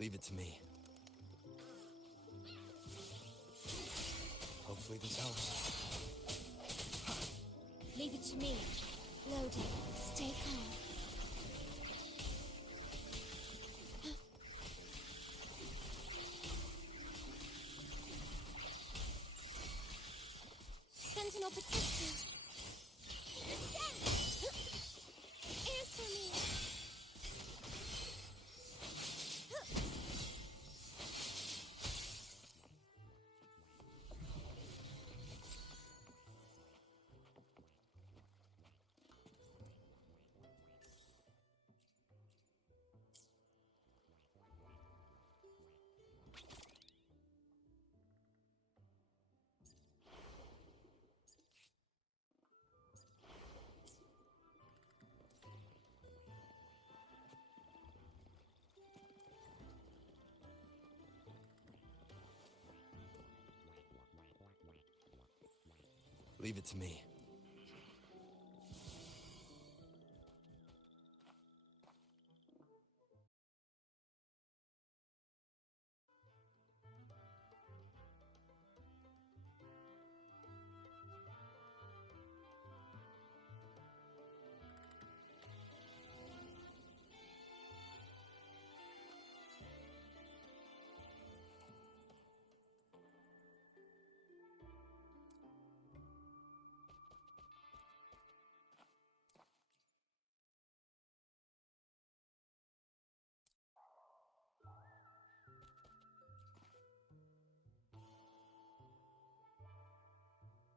Leave it to me. Hopefully this helps. Leave it to me. Loading. Stay calm. Sentinel protected. Answer me. Leave it to me.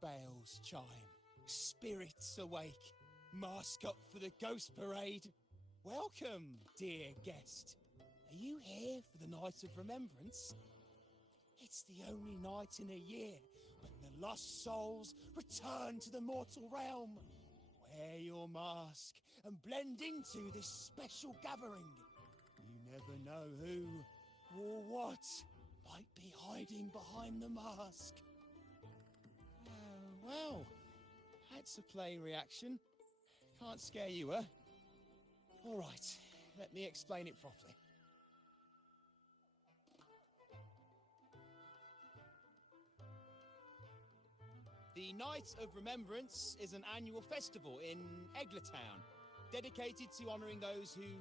Bells chime, spirits awake, mask up for the ghost parade. Welcome, dear guest. Are you here for the Night of Remembrance? It's the only night in a year when the lost souls return to the mortal realm. Wear your mask and blend into this special gathering. You never know who or what might be hiding behind the mask. Well, that's a plain reaction. Can't scare you, huh? All right, let me explain it properly. The Night of Remembrance is an annual festival in Eggletown, dedicated to honouring those who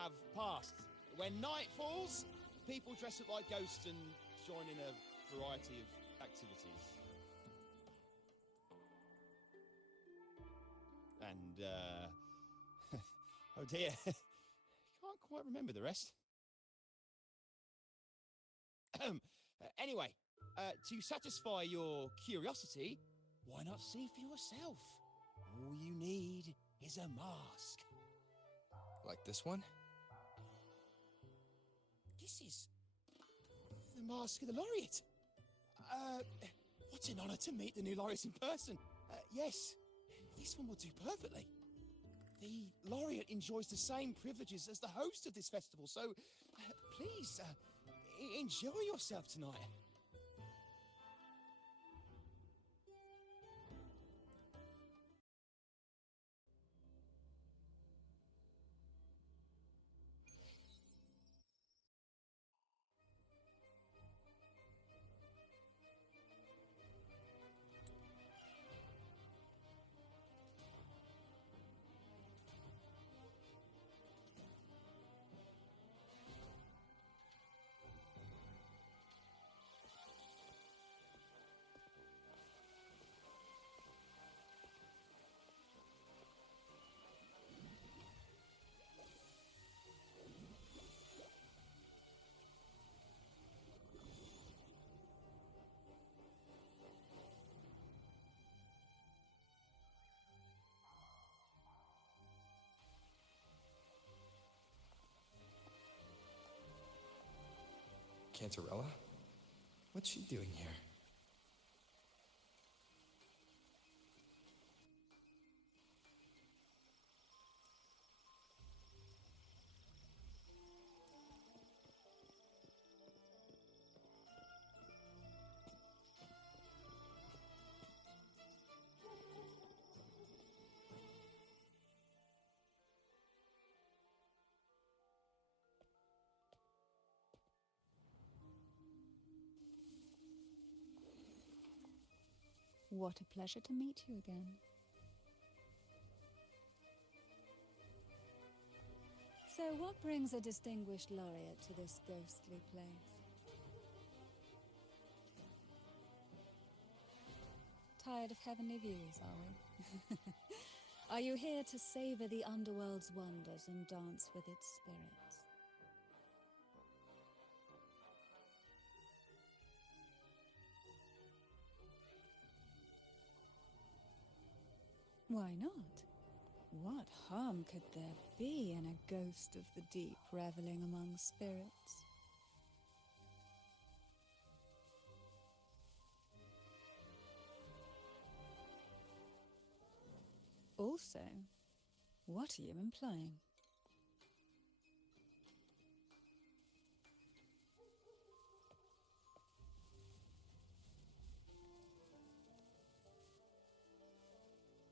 have passed. When night falls, people dress up like ghosts and join in a variety of activities. And, oh dear, can't quite remember the rest. Anyway, to satisfy your curiosity, why not see for yourself? All you need is a mask. Like this one? This is the mask of the laureate. What an honor to meet the new laureate in person. Yes, this one will do perfectly. The laureate enjoys the same privileges as the host of this festival, so please, enjoy yourself tonight. Cantarella? What's she doing here? What a pleasure to meet you again. So what brings a distinguished laureate to this ghostly place? Tired of heavenly views, are we? Are you here to savor the underworld's wonders and dance with its spirits? Why not? What harm could there be in a ghost of the deep reveling among spirits? Also, what are you implying?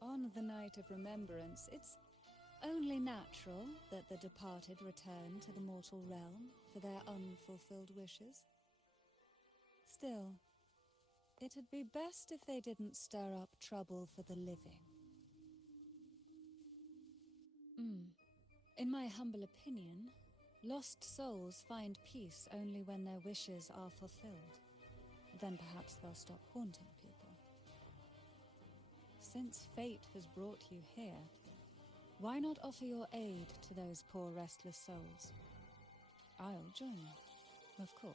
On the night of remembrance, it's only natural that the departed return to the mortal realm for their unfulfilled wishes. Still, it'd be best if they didn't stir up trouble for the living. In my humble opinion, lost souls find peace only when their wishes are fulfilled. Then perhaps they'll stop haunting people. Since fate has brought you here, why not offer your aid to those poor restless souls? I'll join you, of course.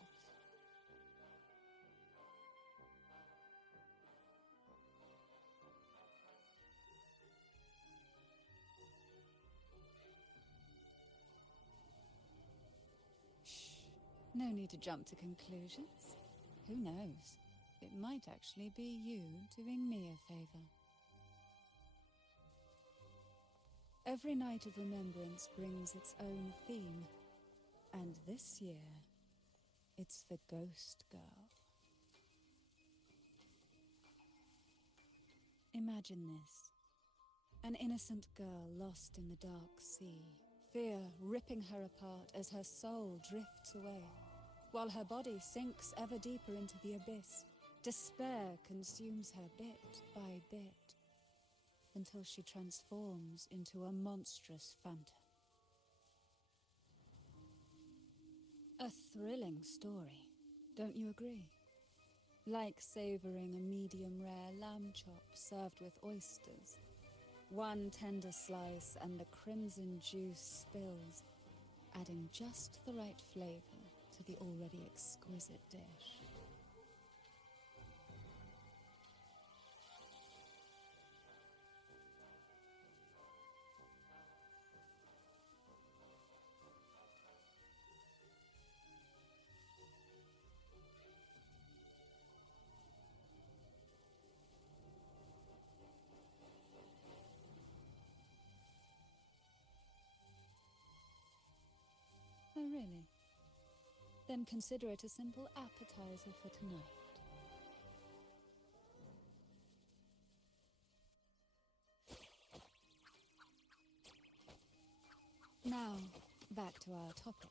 No need to jump to conclusions. Who knows? It might actually be you doing me a favor. Every night of remembrance brings its own theme, and this year, it's the Ghost Girl. Imagine this. An innocent girl lost in the dark sea, fear ripping her apart as her soul drifts away, while her body sinks ever deeper into the abyss. Despair consumes her bit by bit, until she transforms into a monstrous phantom. A thrilling story, don't you agree? Like savoring a medium-rare lamb chop served with oysters. One tender slice and the crimson juice spills, adding just the right flavor to the already exquisite dish. Oh, really? Then consider it a simple appetizer for tonight. Now, back to our topic.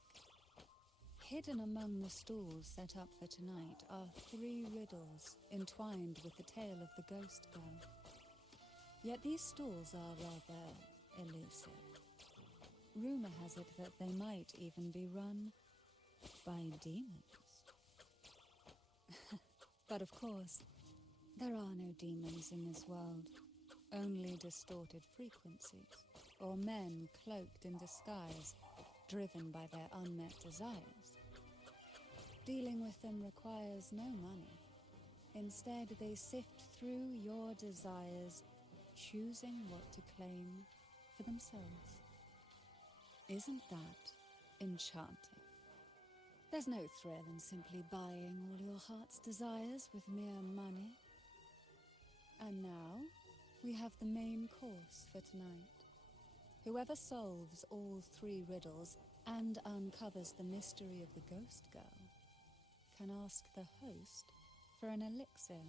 Hidden among the stalls set up for tonight are 3 riddles entwined with the tale of the Ghost Girl. Yet these stalls are rather elusive. Rumor has it that they might even be run by demons. But of course, there are no demons in this world, only distorted frequencies, or men cloaked in disguise, driven by their unmet desires. Dealing with them requires no money. Instead, they sift through your desires, choosing what to claim for themselves. Isn't that enchanting? There's no thrill in simply buying all your heart's desires with mere money. And now, we have the main course for tonight. Whoever solves all 3 riddles and uncovers the mystery of the Ghost Girl can ask the host for an elixir.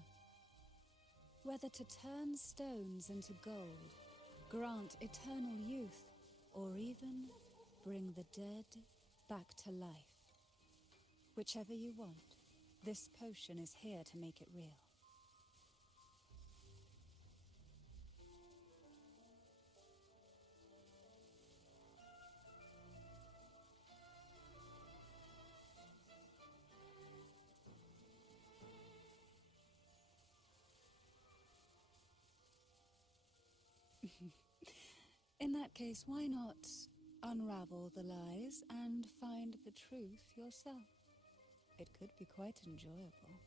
Whether to turn stones into gold, grant eternal youth, or even bring the dead back to life. Whichever you want, this potion is here to make it real. In that case, why not unravel the lies and find the truth yourself? It could be quite enjoyable.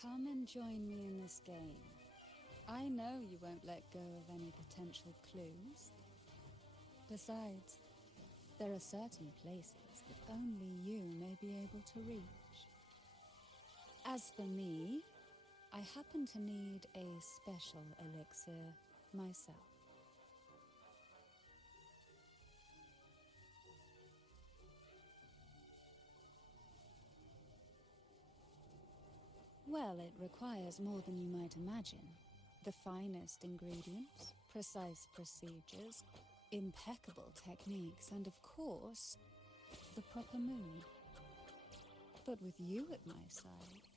Come and join me in this game. I know you won't let go of any potential clues. Besides, there are certain places that only you may be able to reach. As for me, I happen to need a special elixir myself. Well, it requires more than you might imagine. The finest ingredients, precise procedures, impeccable techniques, and of course, the proper mood. But with you at my side,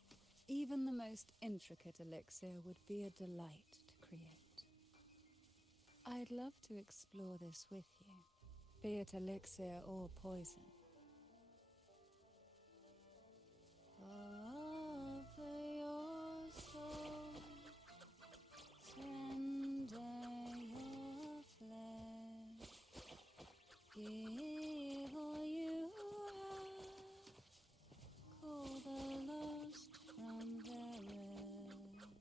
even the most intricate elixir would be a delight to create. I'd love to explore this with you, be it elixir or poison. Offer your soul, surrender your flesh, give all you have, call the lost from their rest.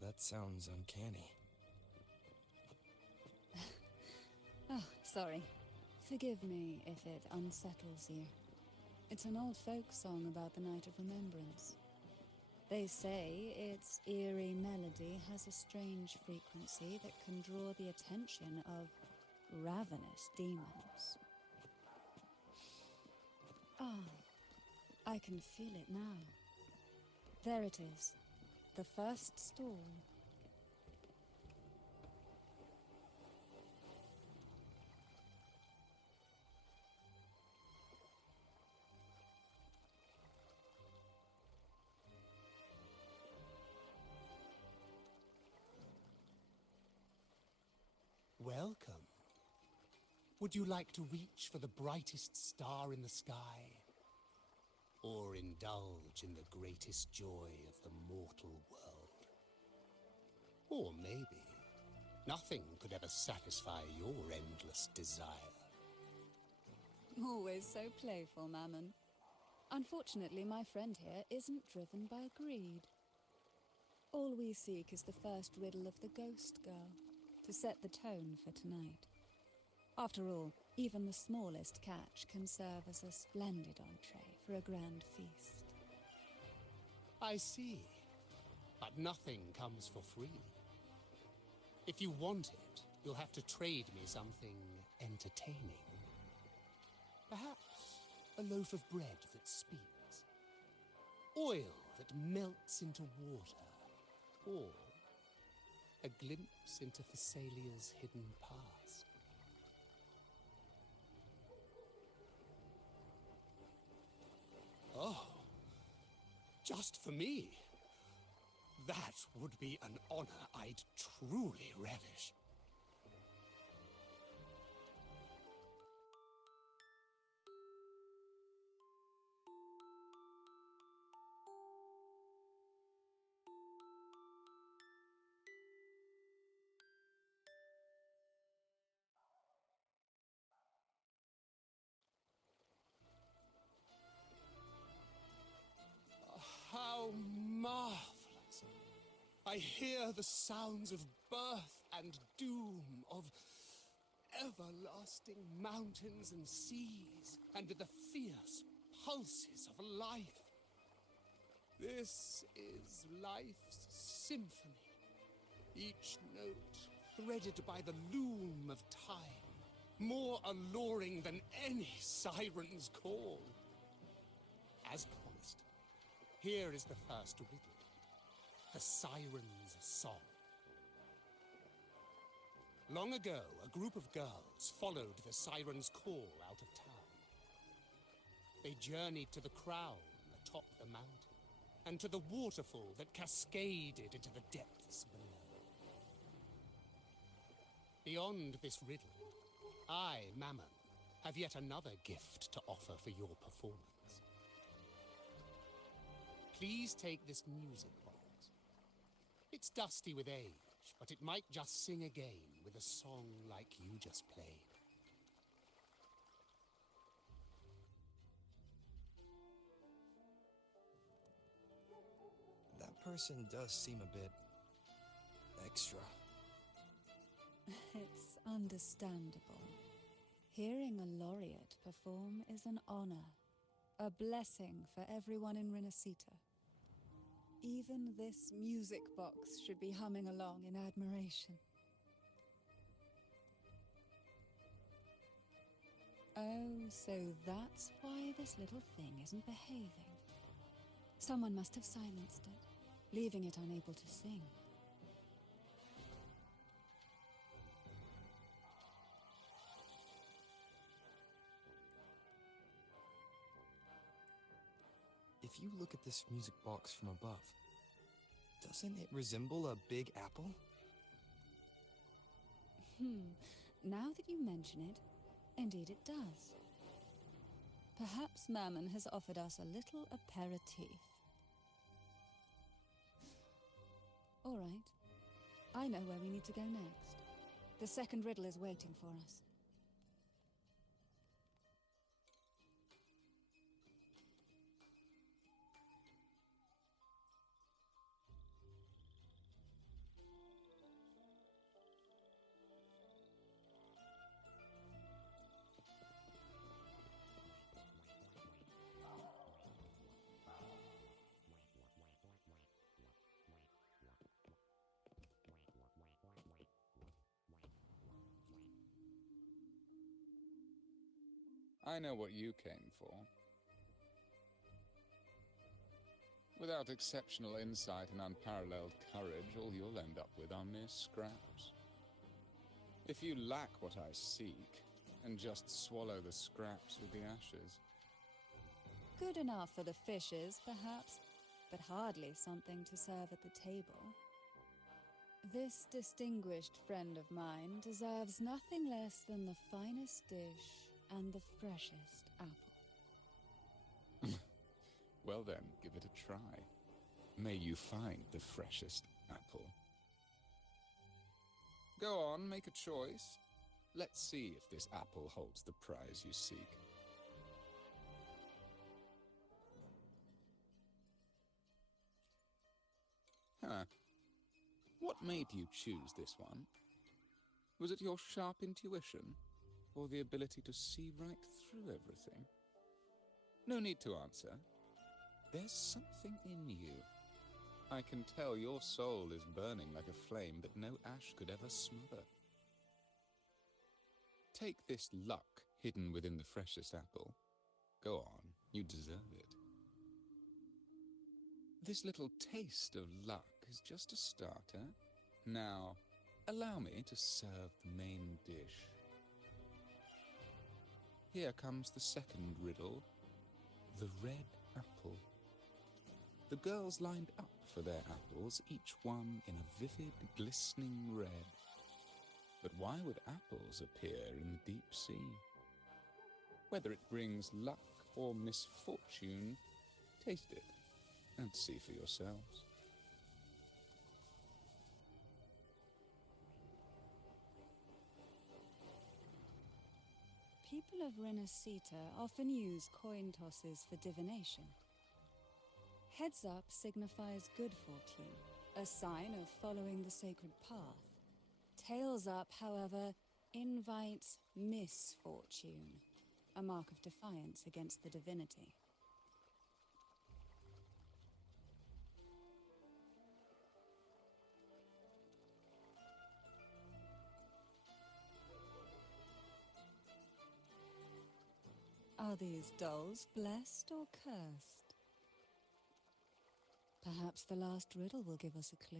That sounds uncanny. Oh, sorry. Forgive me if it unsettles you. It's an old folk song about the Night of Remembrance. They say its eerie melody has a strange frequency that can draw the attention of ravenous demons. Ah, I can feel it now. There it is, the first stall. Welcome. Would you like to reach for the brightest star in the sky? Or indulge in the greatest joy of the mortal world? Or maybe nothing could ever satisfy your endless desire. Always so playful, Mammon. Unfortunately, my friend here isn't driven by greed. All we seek is the first riddle of the Ghost Girl, to set the tone for tonight. After all, even the smallest catch can serve as a splendid entree for a grand feast. I see. But nothing comes for free. If you want it, you'll have to trade me something entertaining. Perhaps a loaf of bread that speaks. Oil that melts into water. Or a glimpse into Thessalia's hidden past. Oh, just for me? That would be an honor I'd truly relish. How marvelous! I hear the sounds of birth and doom, of everlasting mountains and seas, and the fierce pulses of life. This is life's symphony, each note threaded by the loom of time, more alluring than any siren's call. As promised, here is the first riddle, the Siren's Song. Long ago, a group of girls followed the Siren's call out of town. They journeyed to the crown atop the mountain, and to the waterfall that cascaded into the depths below. Beyond this riddle, I, Mammon, have yet another gift to offer for your performance. Please take this music box. It's dusty with age, but it might just sing again with a song like you just played. That person does seem a bit extra. It's understandable. Hearing a laureate perform is an honor, a blessing for everyone in Renacita. Even this music box should be humming along in admiration. Oh, so that's why this little thing isn't behaving. Someone must have silenced it, leaving it unable to sing. If you look at this music box from above, doesn't it resemble a big apple? Now that you mention it, indeed it does. Perhaps Mammon has offered us a little aperitif. All right. I know where we need to go next. The second riddle is waiting for us. I know what you came for. Without exceptional insight and unparalleled courage, all you'll end up with are mere scraps. If you lack what I seek, and just swallow the scraps with the ashes. Good enough for the fishes, perhaps, but hardly something to serve at the table. This distinguished friend of mine deserves nothing less than the finest dish and the freshest apple. Well then, give it a try. May you find the freshest apple. Go on, make a choice. Let's see if this apple holds the prize you seek. Huh. What made you choose this one? Was it your sharp intuition? Or the ability to see right through everything? No need to answer. There's something in you. I can tell your soul is burning like a flame that no ash could ever smother. Take this luck hidden within the freshest apple. Go on, you deserve it. This little taste of luck is just a starter. Now, allow me to serve the main dish. Here comes the second riddle, the red apple. The girls lined up for their apples, each one in a vivid, glistening red. But why would apples appear in the deep sea? Whether it brings luck or misfortune, taste it and see for yourselves. People of Renacita often use coin tosses for divination. Heads up signifies good fortune, a sign of following the sacred path. Tails up, however, invites misfortune, a mark of defiance against the divinity. Are these dolls blessed or cursed? Perhaps the last riddle will give us a clue.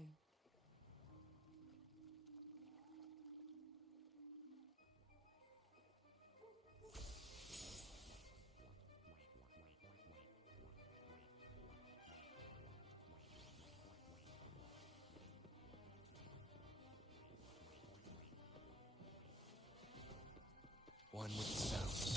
One with the sounds.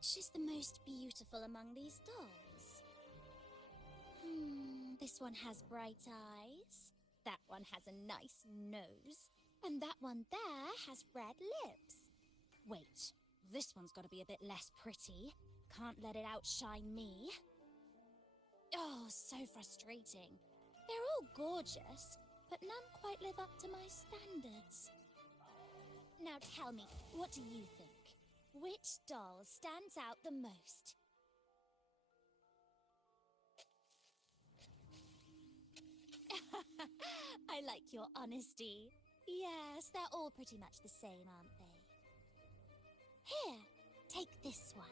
Which is the most beautiful among these dolls? This one has bright eyes. That one has a nice nose. And that one there has red lips. Wait, this one's got to be a bit less pretty. Can't let it outshine me. Oh, so frustrating. They're all gorgeous, but none quite live up to my standards. Now tell me, what do you think? Which doll stands out the most? I like your honesty. Yes, they're all pretty much the same, aren't they? Here, take this one.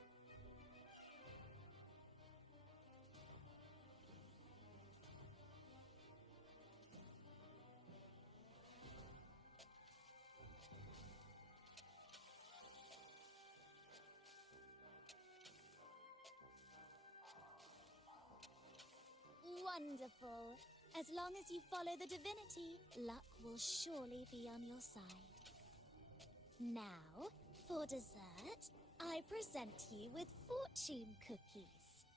Wonderful. As long as you follow the divinity, luck will surely be on your side. Now, for dessert, I present you with fortune cookies.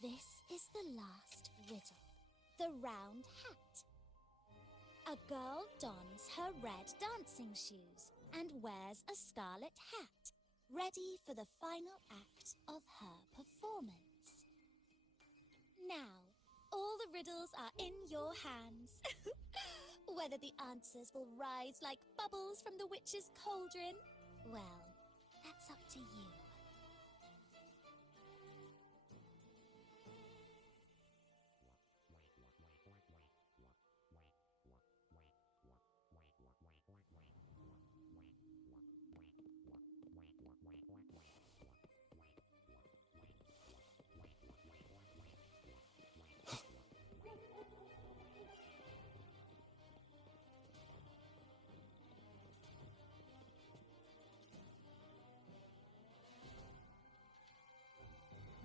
This is the last riddle, the round hat. A girl dons her red dancing shoes and wears a scarlet hat, ready for the final act of her performance. Now, all the riddles are in your hands. Whether the answers will rise like bubbles from the witch's cauldron, well, that's up to you.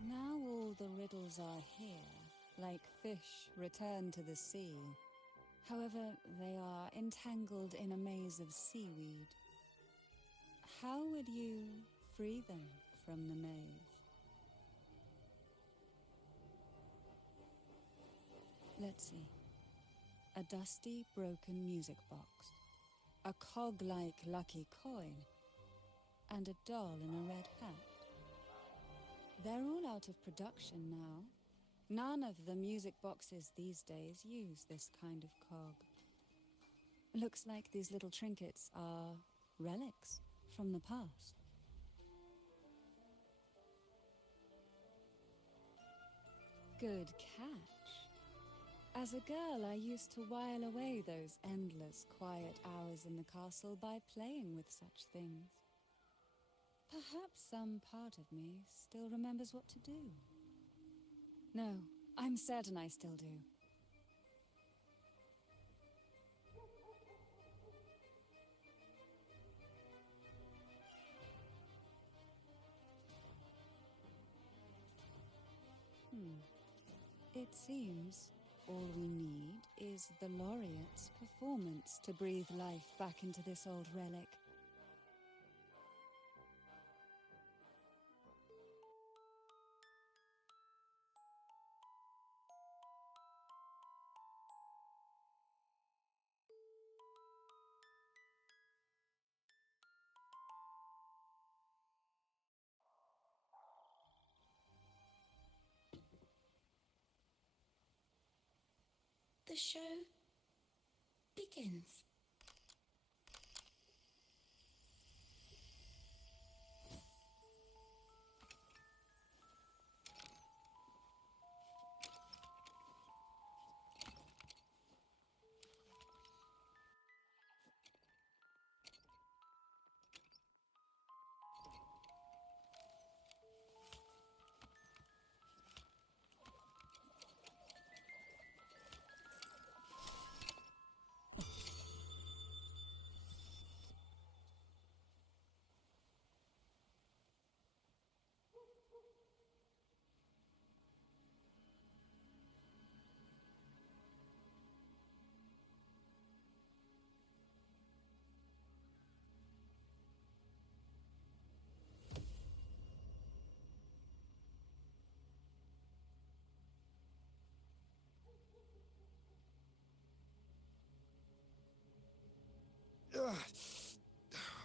Now all the riddles are here, like fish returned to the sea. However, they are entangled in a maze of seaweed. How would you free them from the maze? Let's see. A dusty, broken music box. A cog-like lucky coin. And a doll in a red hat. They're all out of production now. None of the music boxes these days use this kind of cog. Looks like these little trinkets are relics from the past. Good catch. As a girl, I used to while away those endless, quiet hours in the castle by playing with such things. Perhaps some part of me still remembers what to do. No, I'm certain I still do. It seems all we need is the laureate's performance to breathe life back into this old relic. The show begins.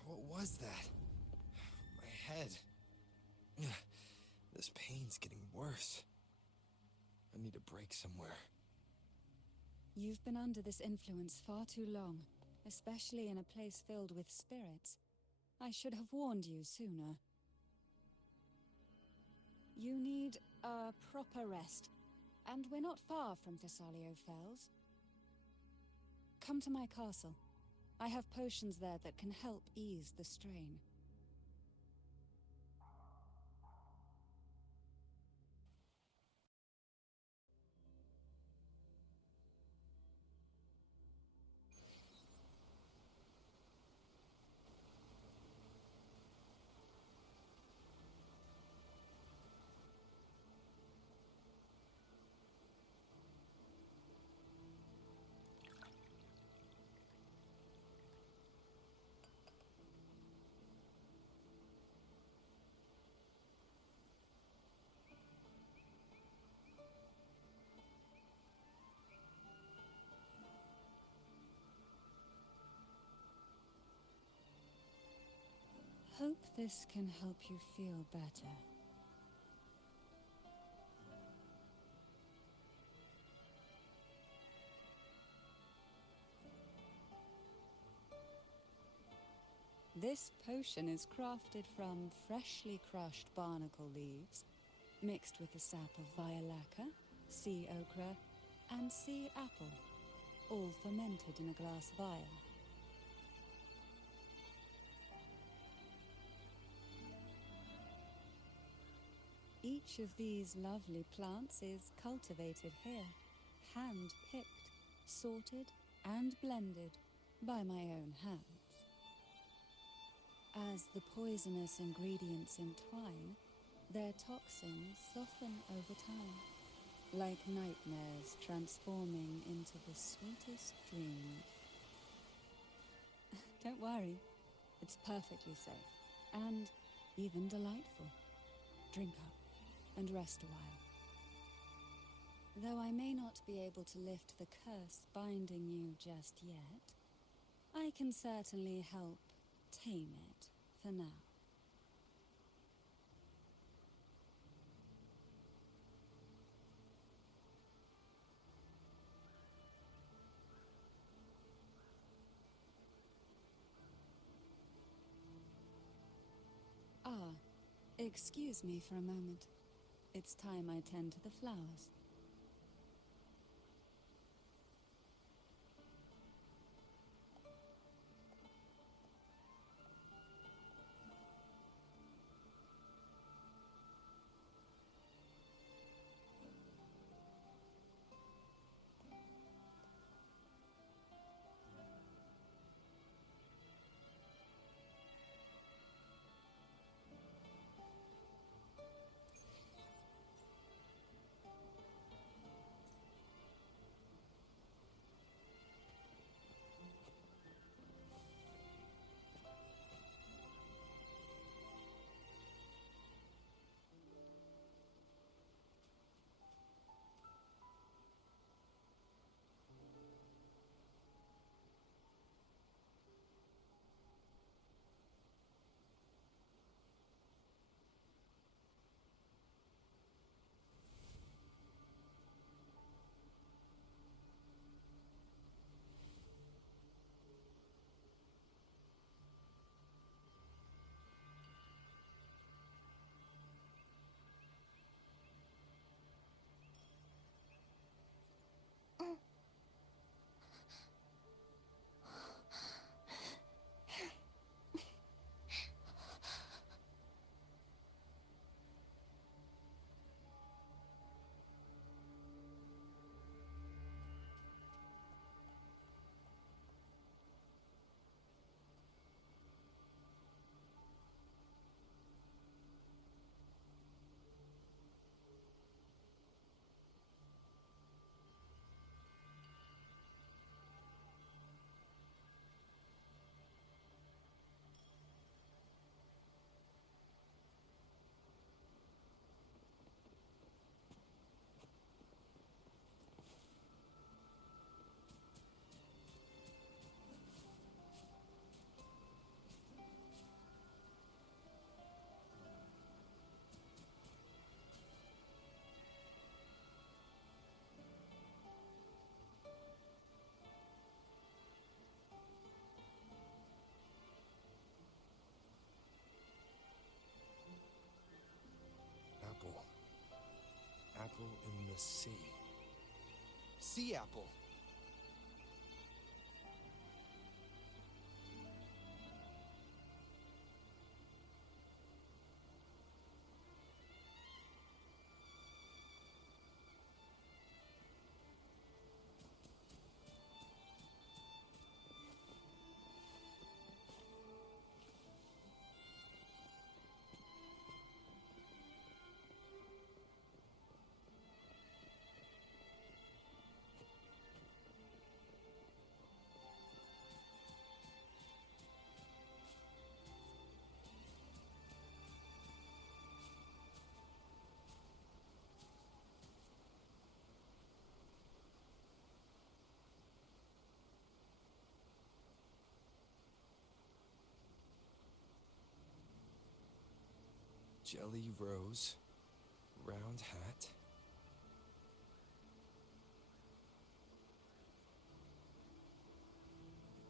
What was that? My head. This pain's getting worse. I need a break somewhere. You've been under this influence far too long, especially in a place filled with spirits. I should have warned you sooner. You need a proper rest, and we're not far from Thessalio Fells. Come to my castle. I have potions there that can help ease the strain. Hope this can help you feel better. This potion is crafted from freshly crushed barnacle leaves, mixed with the sap of violaca, sea okra, and sea apple, all fermented in a glass vial. Each of these lovely plants is cultivated here, hand-picked, sorted, and blended by my own hands. As the poisonous ingredients entwine, their toxins soften over time, like nightmares transforming into the sweetest dreams. Don't worry, it's perfectly safe, and even delightful. Drink up and rest a while. Though I may not be able to lift the curse binding you just yet, I can certainly help tame it for now. Ah, excuse me for a moment. It's time I tend to the flowers. the sea. Sea apple! Jelly rose, round hat.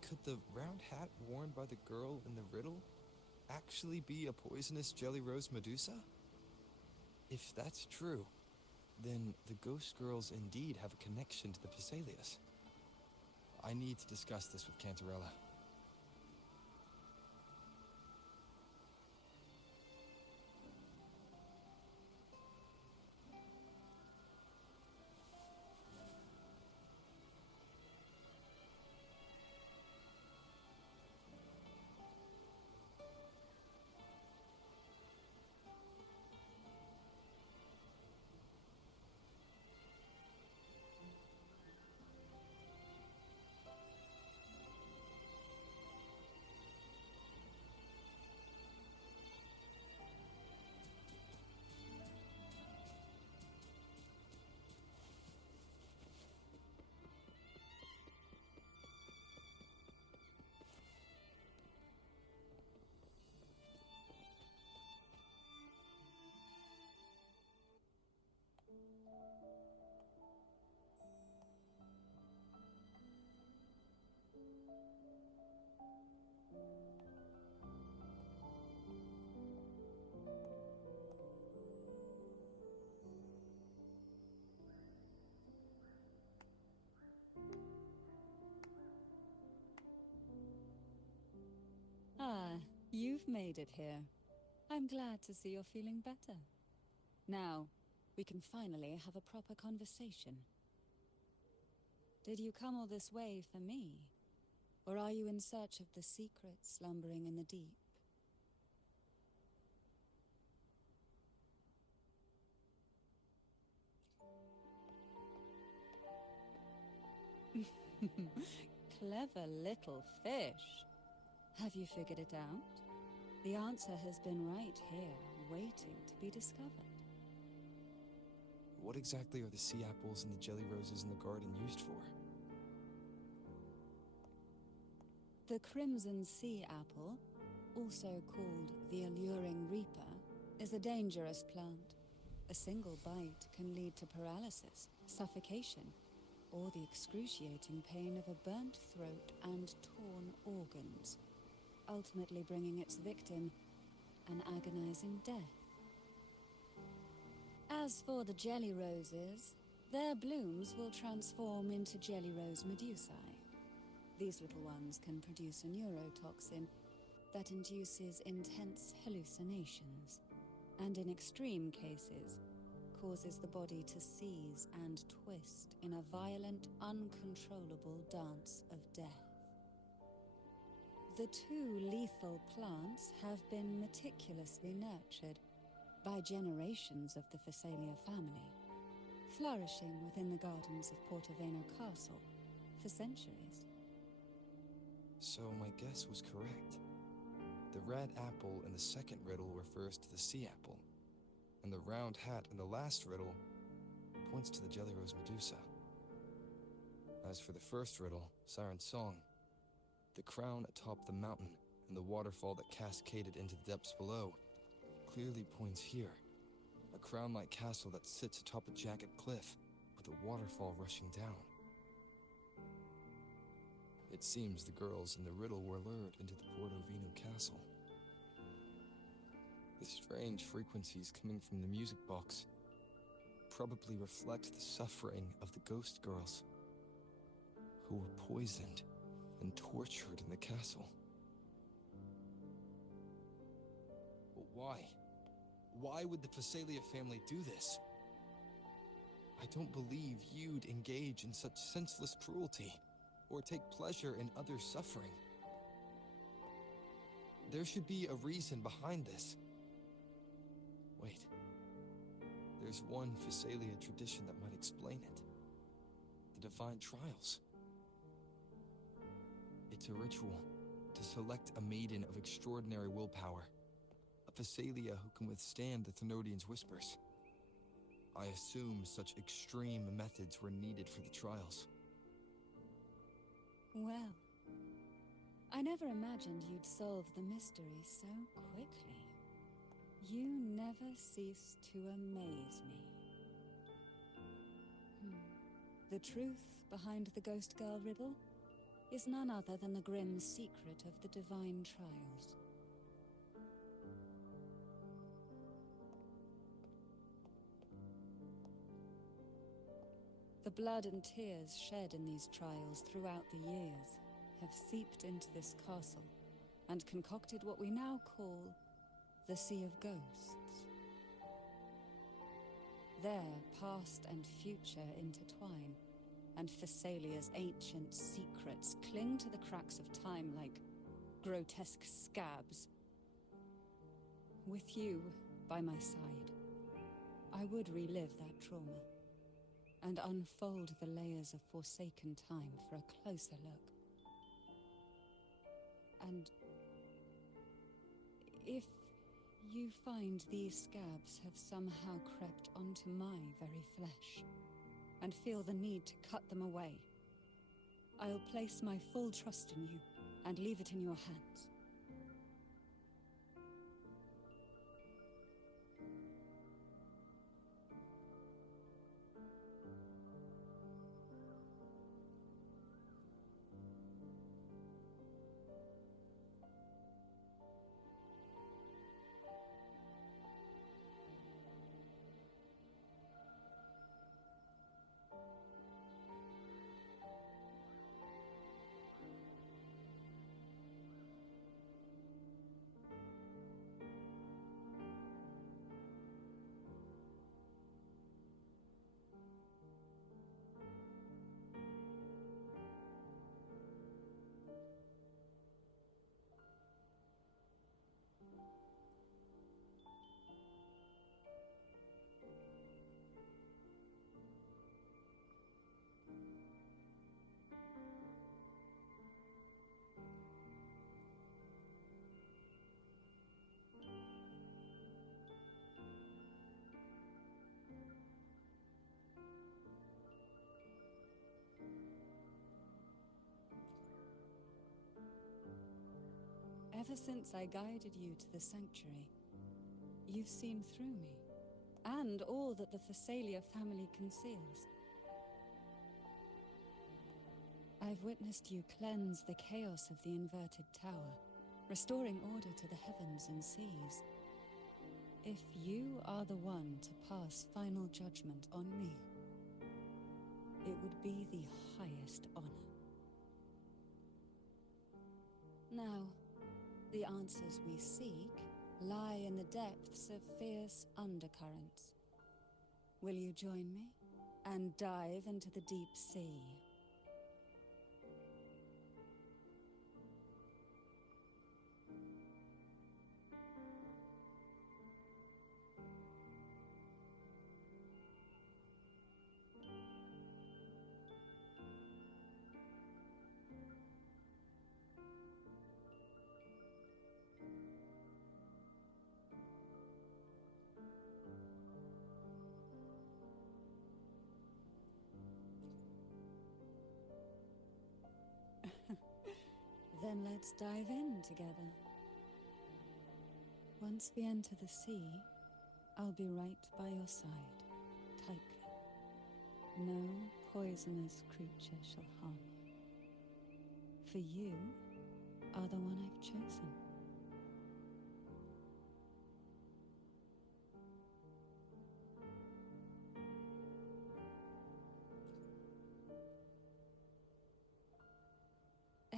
Could the round hat worn by the girl in the riddle actually be a poisonous jelly rose Medusa? If that's true, then the ghost girls indeed have a connection to the Phasaelius. I need to discuss this with Cantarella. Ah, you've made it here. I'm glad to see you're feeling better. Now, we can finally have a proper conversation. Did you come all this way for me? Or are you in search of the secrets slumbering in the deep? Clever little fish. Have you figured it out? The answer has been right here, waiting to be discovered. What exactly are the sea apples and the jelly roses in the garden used for? The crimson sea apple, also called the alluring reaper, is a dangerous plant. A single bite can lead to paralysis, suffocation, or the excruciating pain of a burnt throat and torn organs, ultimately bringing its victim an agonizing death. As for the jelly roses, their blooms will transform into jelly rose medusae. These little ones can produce a neurotoxin that induces intense hallucinations, and in extreme cases, causes the body to seize and twist in a violent, uncontrollable dance of death. The two lethal plants have been meticulously nurtured by generations of the Phasalia family, flourishing within the gardens of Portoveno Castle for centuries. So my guess was correct. The red apple in the second riddle refers to the sea apple, and the round hat in the last riddle points to the jelly rose Medusa. As for the first riddle, Siren's Song, the crown atop the mountain and the waterfall that cascaded into the depths below clearly points here. A crown-like castle that sits atop a jagged cliff with a waterfall rushing down. It seems the girls in the riddle were lured into the Portovino castle. The strange frequencies coming from the music box probably reflect the suffering of the ghost girls who were poisoned and tortured in the castle. But why? Why would the Phasalia family do this? I don't believe you'd engage in such senseless cruelty, or take pleasure in others' suffering. There should be a reason behind this. Wait. There's one Phasalia tradition that might explain it. The Divine Trials. It's a ritual to select a maiden of extraordinary willpower. A Phasalia who can withstand the Thenodians' whispers. I assume such extreme methods were needed for the trials. Well, I never imagined you'd solve the mystery so quickly. You never cease to amaze me. The truth behind the Ghost Girl riddle is none other than the grim secret of the Divine Trials. The blood and tears shed in these trials throughout the years have seeped into this castle and concocted what we now call the Sea of Ghosts. There, past and future intertwine, and Phasalia's ancient secrets cling to the cracks of time like grotesque scabs. With you by my side, I would relive that trauma and unfold the layers of forsaken time for a closer look. And if you find these scabs have somehow crept onto my very flesh, and feel the need to cut them away, I'll place my full trust in you and leave it in your hands. Ever since I guided you to the sanctuary, you've seen through me, and all that the Phasalia family conceals. I've witnessed you cleanse the chaos of the inverted tower, restoring order to the heavens and seas. If you are the one to pass final judgment on me, it would be the highest honor. Now, the answers we seek lie in the depths of fierce undercurrents. Will you join me and dive into the deep sea? Then let's dive in together. Once we enter the sea, I'll be right by your side, tightly. No poisonous creature shall harm you. For you are the one I've chosen.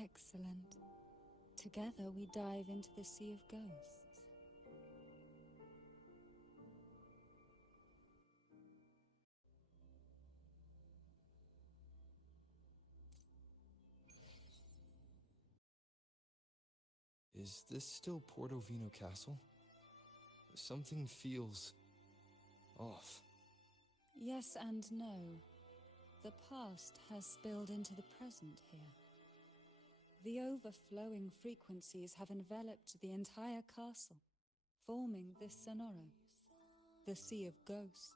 Excellent. Together we dive into the Sea of Ghosts. Is this still Portovino Castle? Something feels off. Yes and no. The past has spilled into the present here. The overflowing frequencies have enveloped the entire castle, forming this Sonoro, the Sea of Ghosts.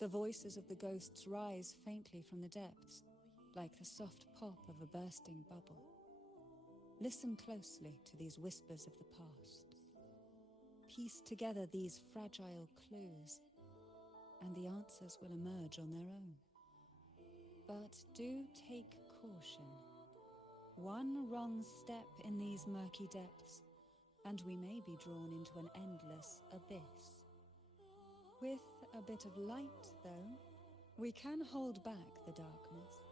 The voices of the ghosts rise faintly from the depths, like the soft pop of a bursting bubble. Listen closely to these whispers of the past. Piece together these fragile clues, and the answers will emerge on their own. But do take caution. One wrong step in these murky depths, and we may be drawn into an endless abyss. With a bit of light, though, we can hold back the darkness.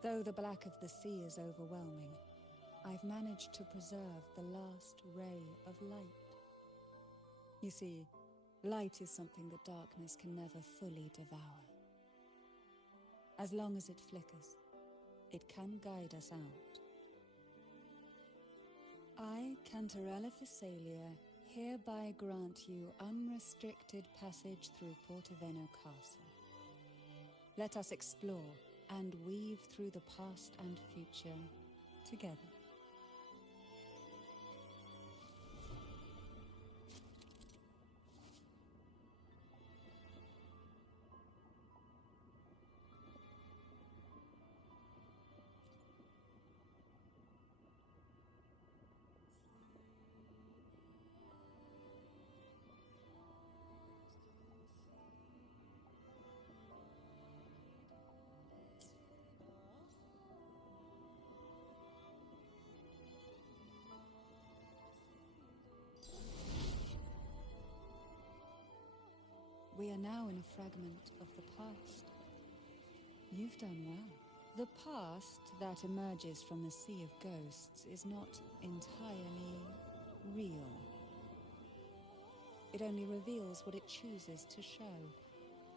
Though the black of the sea is overwhelming, I've managed to preserve the last ray of light. You see, light is something that darkness can never fully devour. As long as it flickers, it can guide us out. I, Cantarella Thessalia, hereby grant you unrestricted passage through Portovino Castle. Let us explore and weave through the past and future together. We are now in a fragment of the past. You've done well. The past that emerges from the Sea of Ghosts is not entirely real. It only reveals what it chooses to show,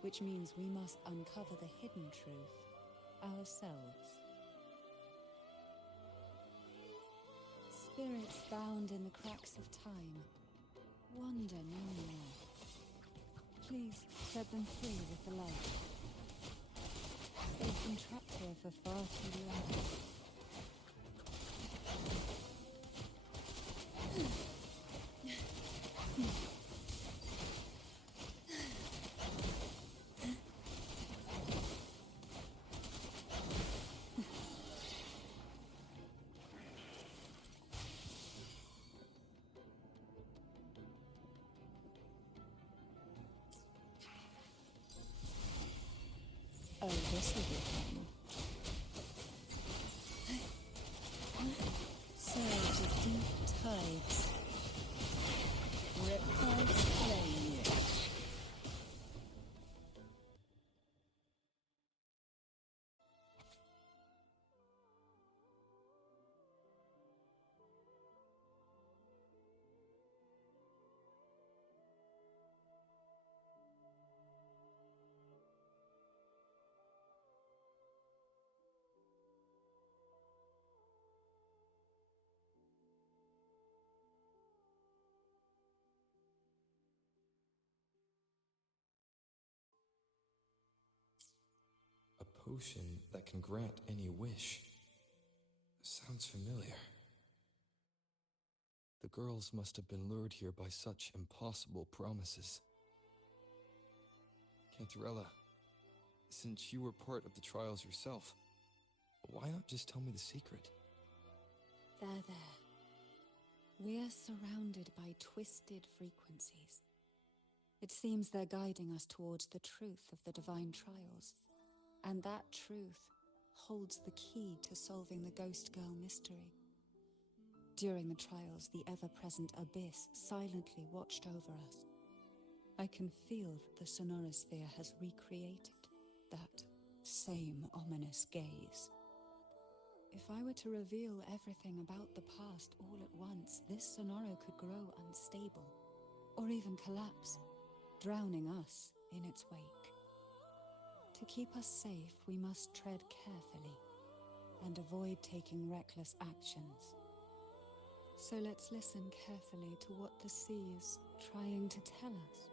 which means we must uncover the hidden truth ourselves. Spirits bound in the cracks of time wander no more. Please set them free with the light. They've been trapped here for far too long. Oh, this will be fun. Surge of deep tides. Riptides playing you. A potion that can grant any wish. Sounds familiar. The girls must have been lured here by such impossible promises. Cantarella, since you were part of the trials yourself, why not just tell me the secret? There. We are surrounded by twisted frequencies. It seems they're guiding us towards the truth of the divine trials. And that truth holds the key to solving the Ghost Girl mystery. During the trials, the ever-present abyss silently watched over us. I can feel that the sonorosphere has recreated that same ominous gaze. If I were to reveal everything about the past all at once, this sonoro could grow unstable, or even collapse, drowning us in its wake. To keep us safe, we must tread carefully and avoid taking reckless actions. So let's listen carefully to what the sea is trying to tell us.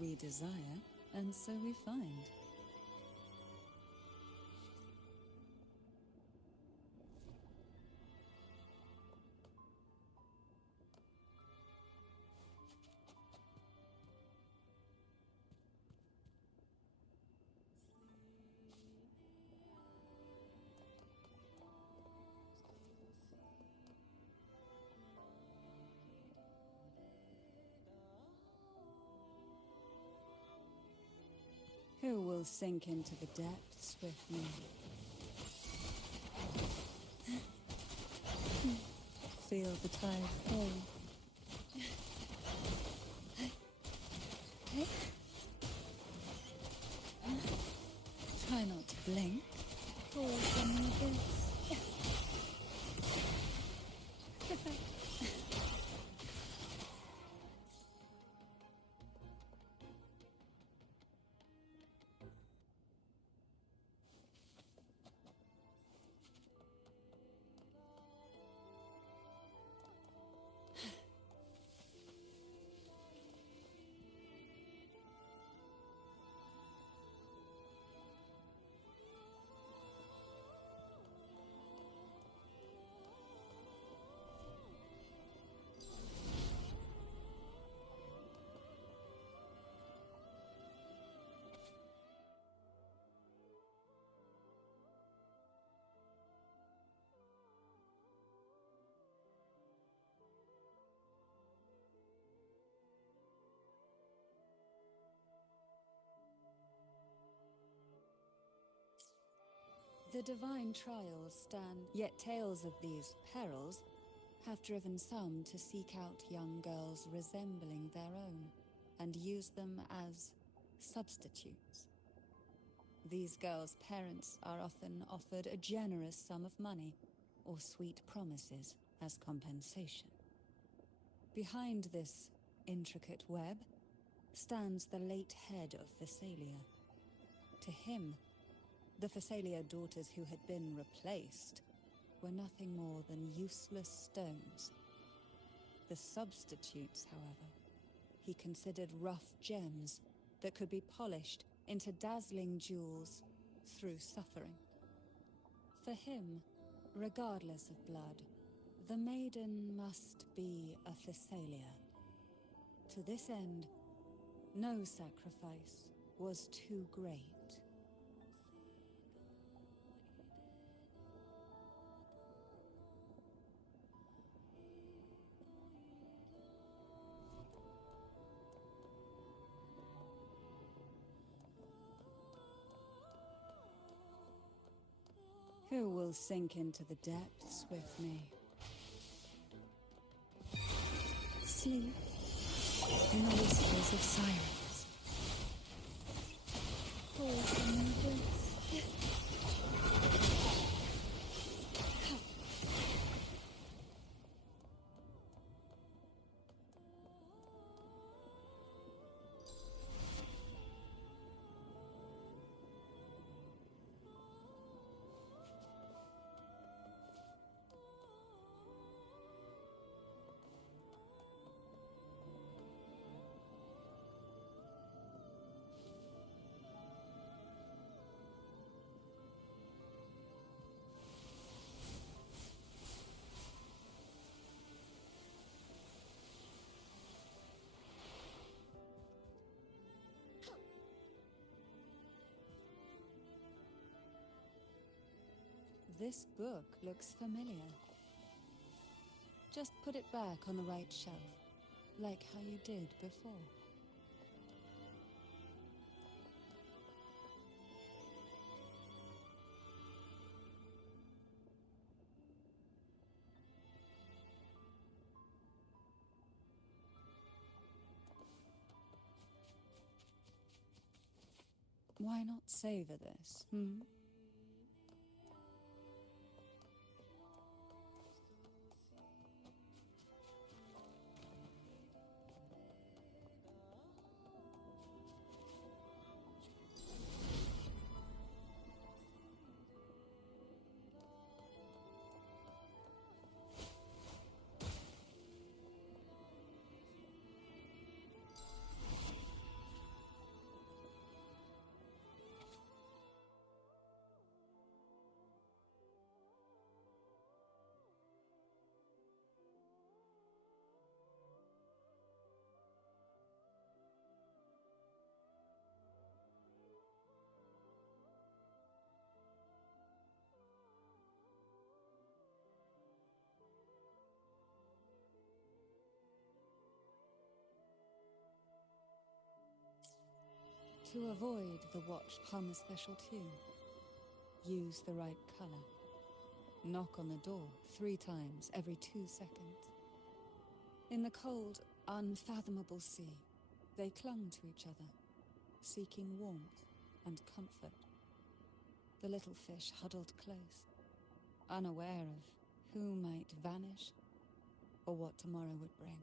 We desire, and so we find. Who will sink into the depths with me? Feel the tide fall. Try not to blink. Fall from the abyss. The divine trials stand, yet tales of these perils have driven some to seek out young girls resembling their own and use them as substitutes. These girls' parents are often offered a generous sum of money or sweet promises as compensation. Behind this intricate web stands the late head of Thessalia. To him, the Thessalia daughters who had been replaced were nothing more than useless stones. The substitutes, however, he considered rough gems that could be polished into dazzling jewels through suffering. For him, regardless of blood, the maiden must be a Thessalia. To this end, no sacrifice was too great. Who will sink into the depths with me? Sleep in the whispers of silence. Fall from the abyss. This book looks familiar. Just put it back on the right shelf, like how you did before. Why not savor this, hmm? To avoid the watch, hum a special tune. Use the right color. Knock on the door 3 times every 2 seconds. In the cold, unfathomable sea, they clung to each other, seeking warmth and comfort. The little fish huddled close, unaware of who might vanish or what tomorrow would bring.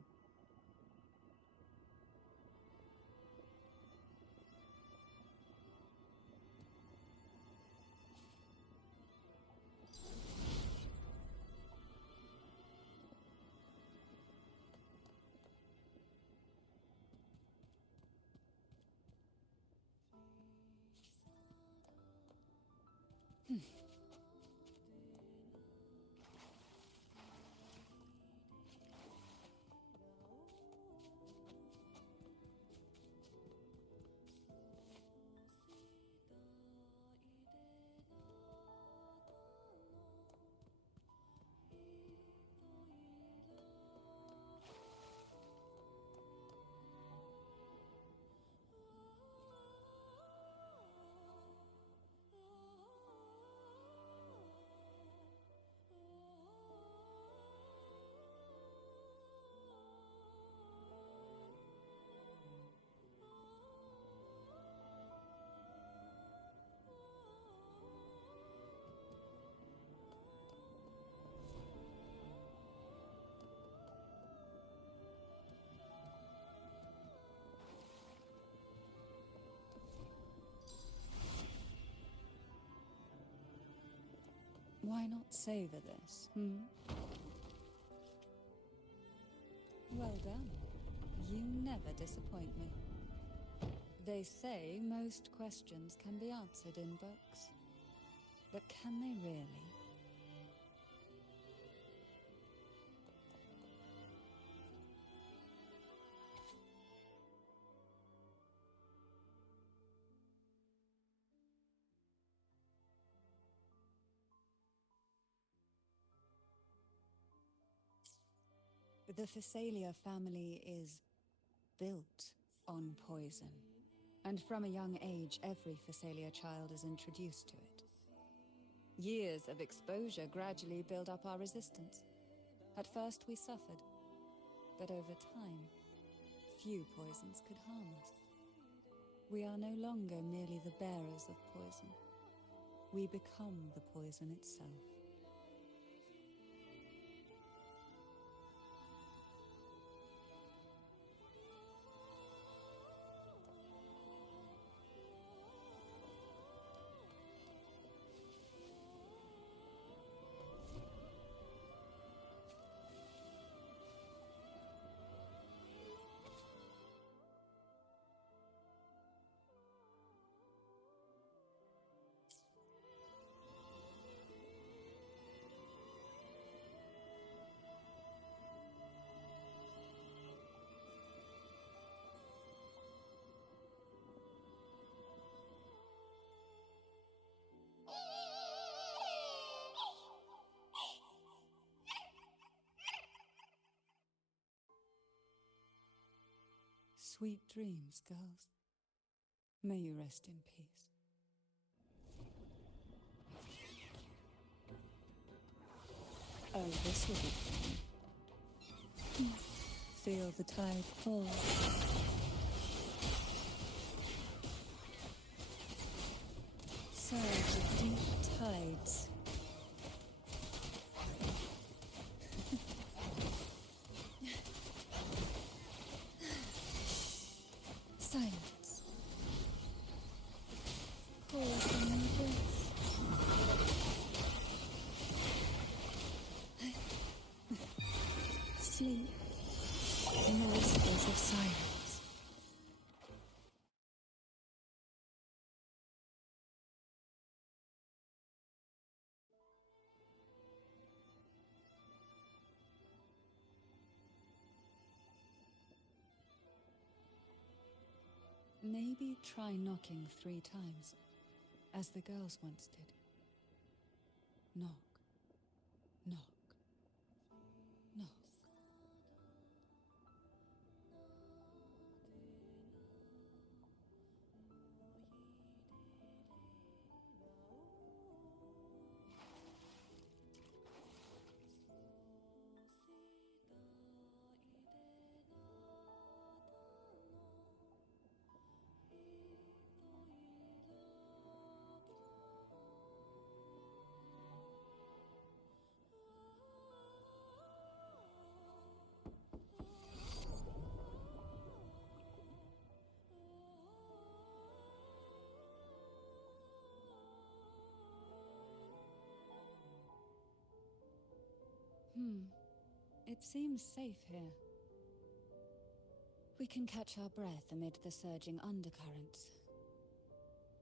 Why not savor this, hmm? Well done. You never disappoint me. They say most questions can be answered in books. But can they really? The Phasalia family is built on poison. And from a young age, every Phasalia child is introduced to it. Years of exposure gradually build up our resistance. At first we suffered, but over time, few poisons could harm us. We are no longer merely the bearers of poison. We become the poison itself. Sweet dreams, girls. May you rest in peace. Oh, this will be fun. Feel the tide pull. Surge of deep tides. Silence. Pause on your breath. Sleep in the whispers of silence. Maybe try knocking 3 times, as the girls once did. Knock, knock, knock. It seems safe here. We can catch our breath amid the surging undercurrents.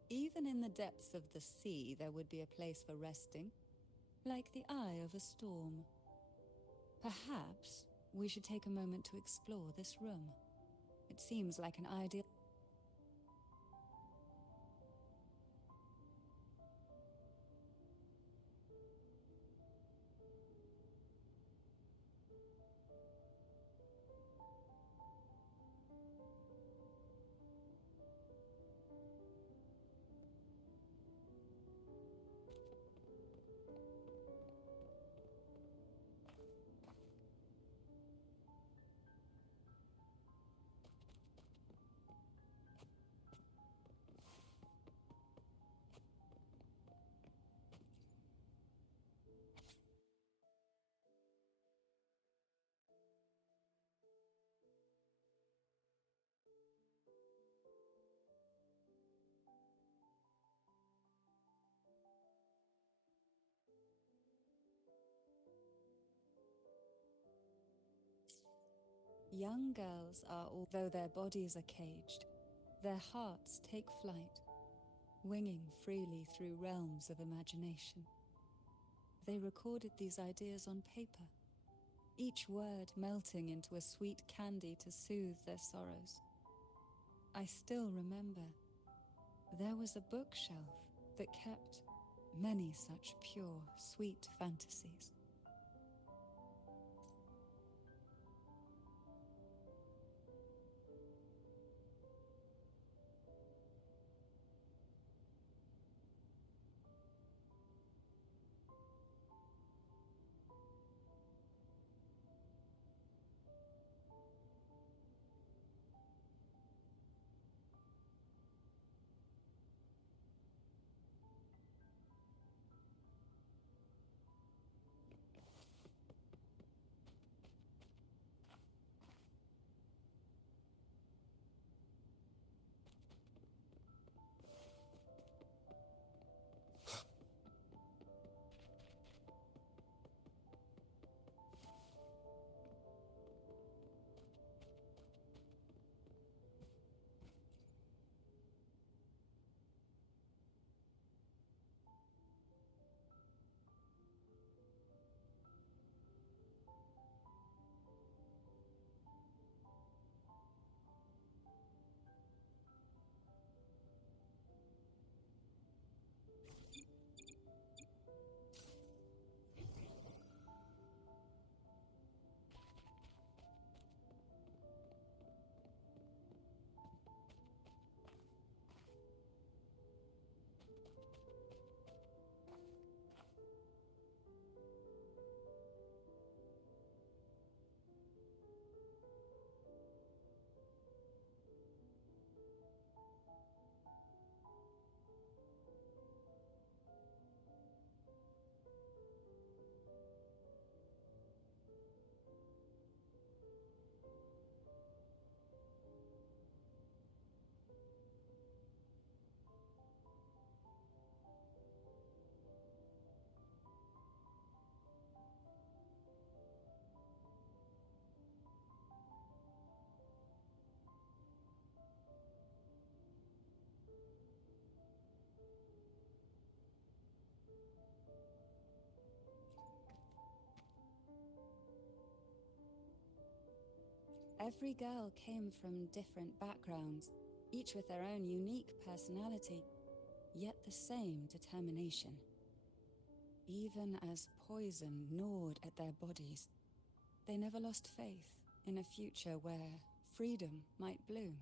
Even in the depths of the sea, there would be a place for resting, like the eye of a storm. Perhaps we should take a moment to explore this room. It seems like an ideal... Young girls are, although their bodies are caged, their hearts take flight, winging freely through realms of imagination. They recorded these ideas on paper, each word melting into a sweet candy to soothe their sorrows. I still remember there was a bookshelf that kept many such pure, sweet fantasies. Every girl came from different backgrounds, each with their own unique personality, yet the same determination. Even as poison gnawed at their bodies, they never lost faith in a future where freedom might bloom.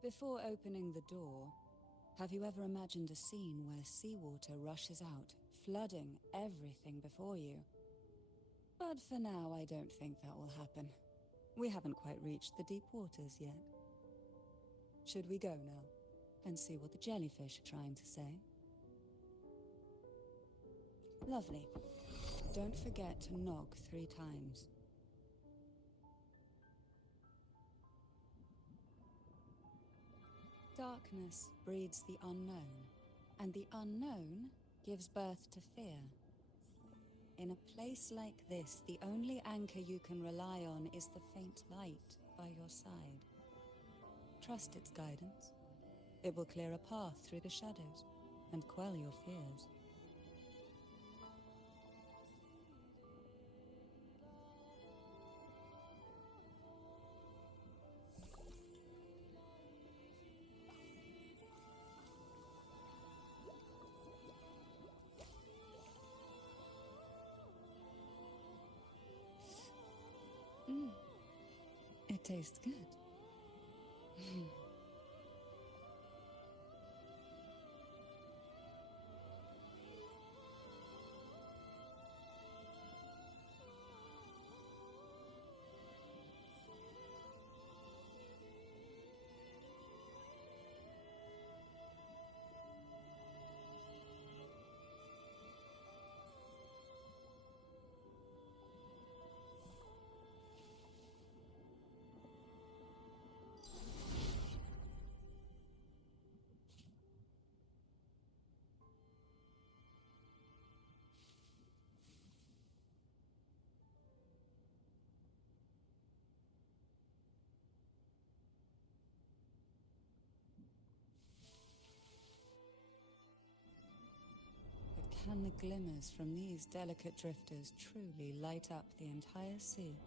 Before opening the door, have you ever imagined a scene where seawater rushes out, flooding everything before you? But for now, I don't think that will happen. We haven't quite reached the deep waters yet. Should we go now and see what the jellyfish are trying to say? Lovely. Don't forget to knock 3 times. Darkness breeds the unknown, and the unknown gives birth to fear. In a place like this, the only anchor you can rely on is the faint light by your side. Trust its guidance. It will clear a path through the shadows and quell your fears. It tastes good. can the glimmers from these delicate drifters truly light up the entire sea?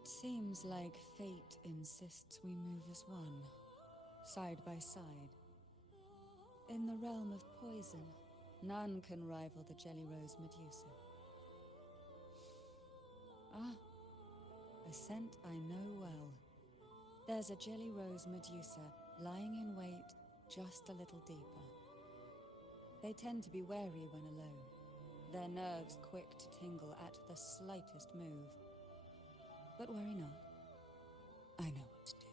It seems like fate insists we move as one, side by side. In the realm of poison, none can rival the Jelly Rose Medusa. Ah, a scent I know well. There's a Jelly Rose Medusa lying in wait just a little deeper. They tend to be wary when alone, their nerves quick to tingle at the slightest move. But worry not, I know what to do.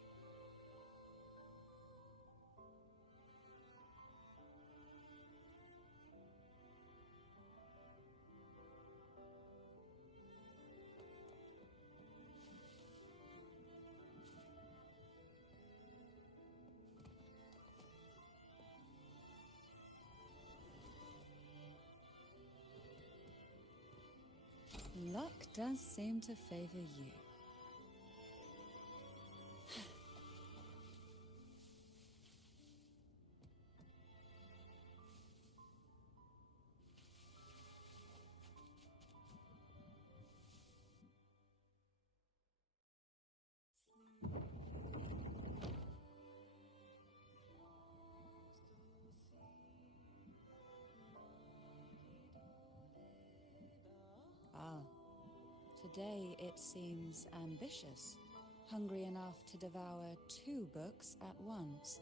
Luck does seem to favor you. Ah, today it seems ambitious, hungry enough to devour 2 books at once.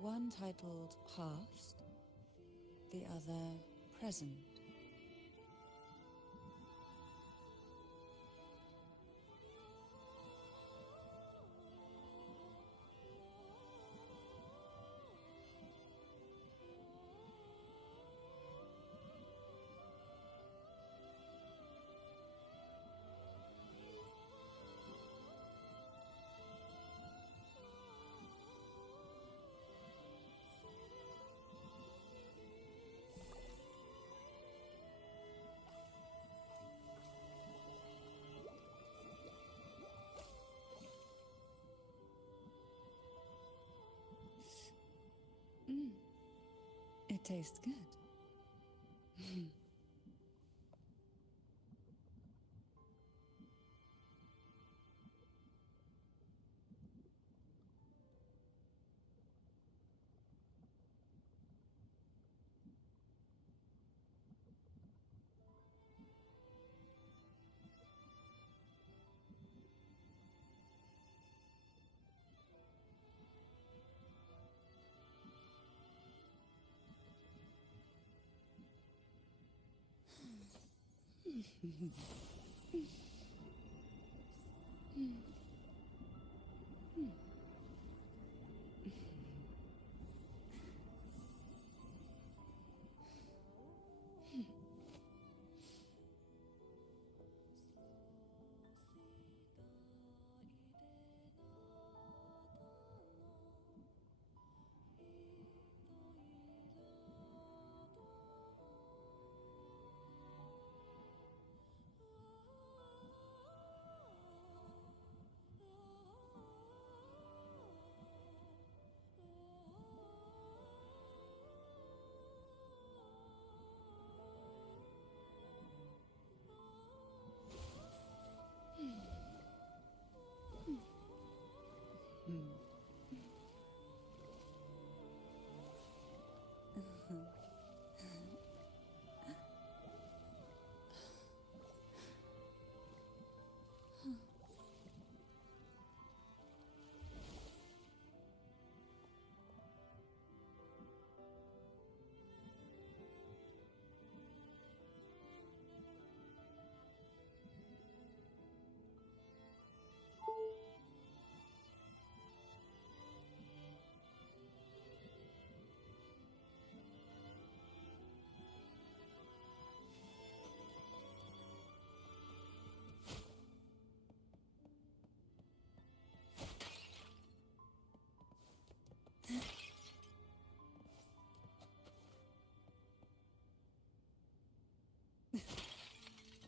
One titled Past, the other Present. It tastes good.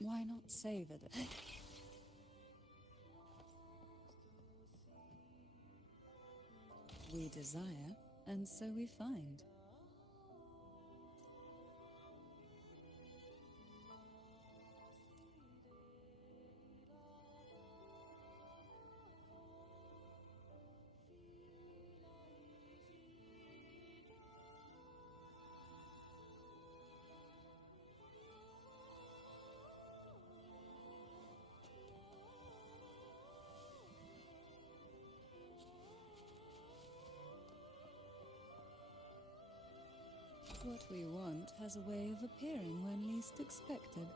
Why not savor the day? We desire, and so we find. What we want has a way of appearing when least expected.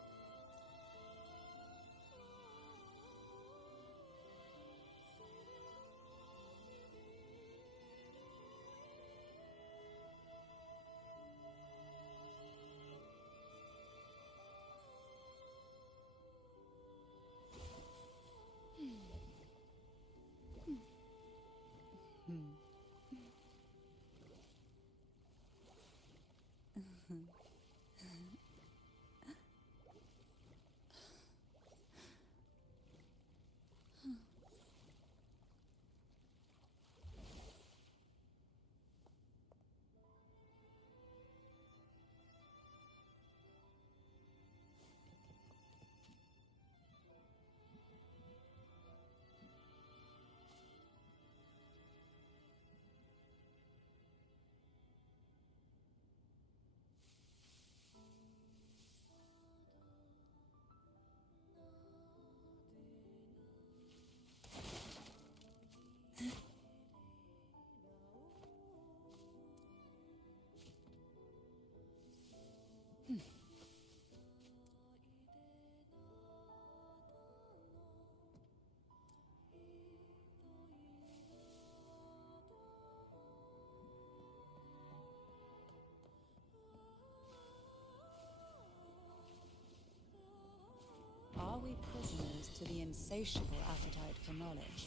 Are we prisoners to the insatiable appetite for knowledge,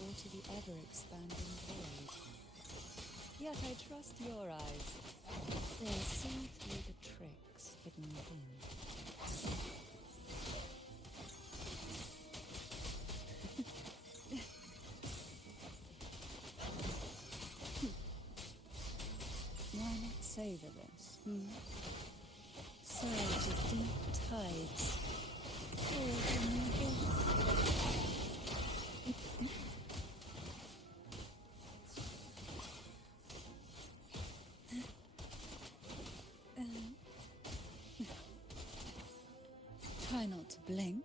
or to the ever-expanding void? Yet I trust your eyes. They'll see through the tricks hidden within. Why not savor this? Surge of deep tides. Try not to blink.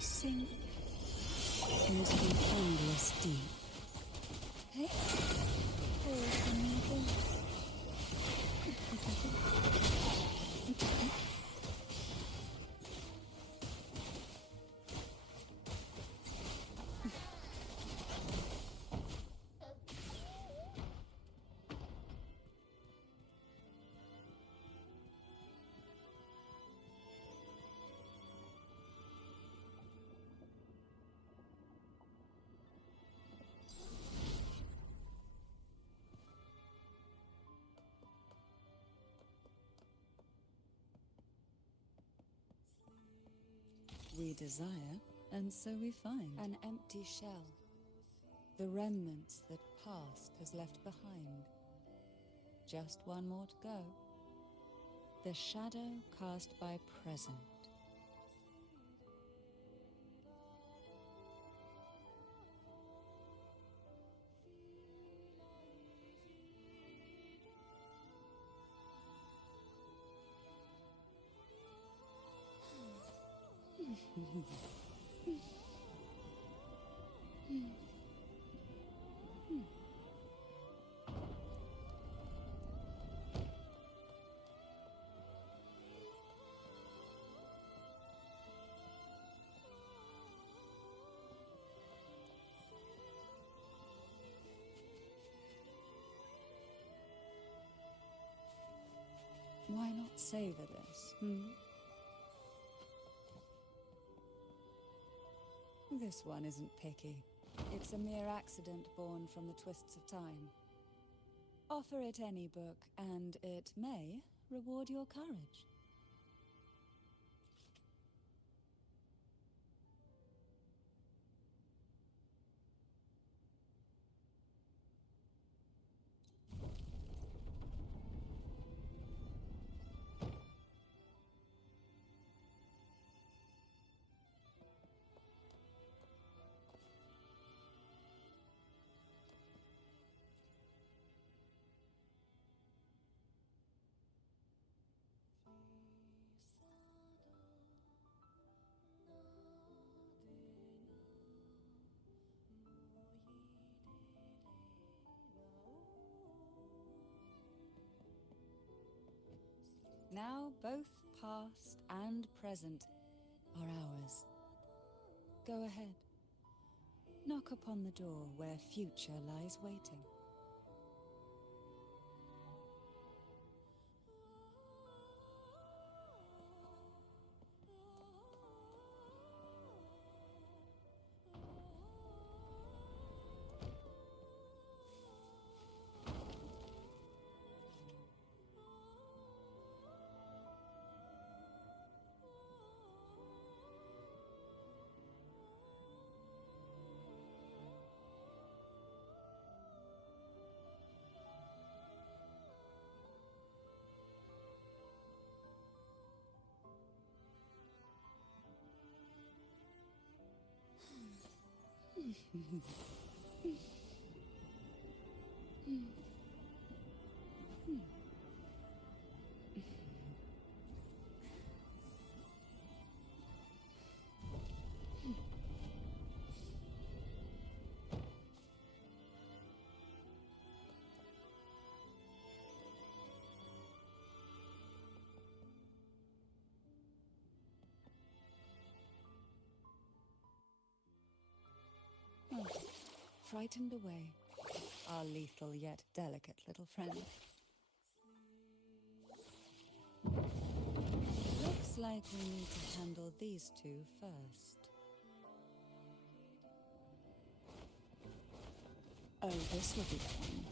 Sink into the endless deep. Hey, hold for me this. We desire, and so we find an empty shell. The remnants that past has left behind. Just one more to go. The shadow cast by present. savor this, hmm? This one isn't picky. It's a mere accident born from the twists of time. Offer it any book, and it may reward your courage. Now both past and present are ours. Go ahead. Knock upon the door where future lies waiting. Frightened away, our lethal yet delicate little friend. Looks like we need to handle these two first. Oh, this will be fun.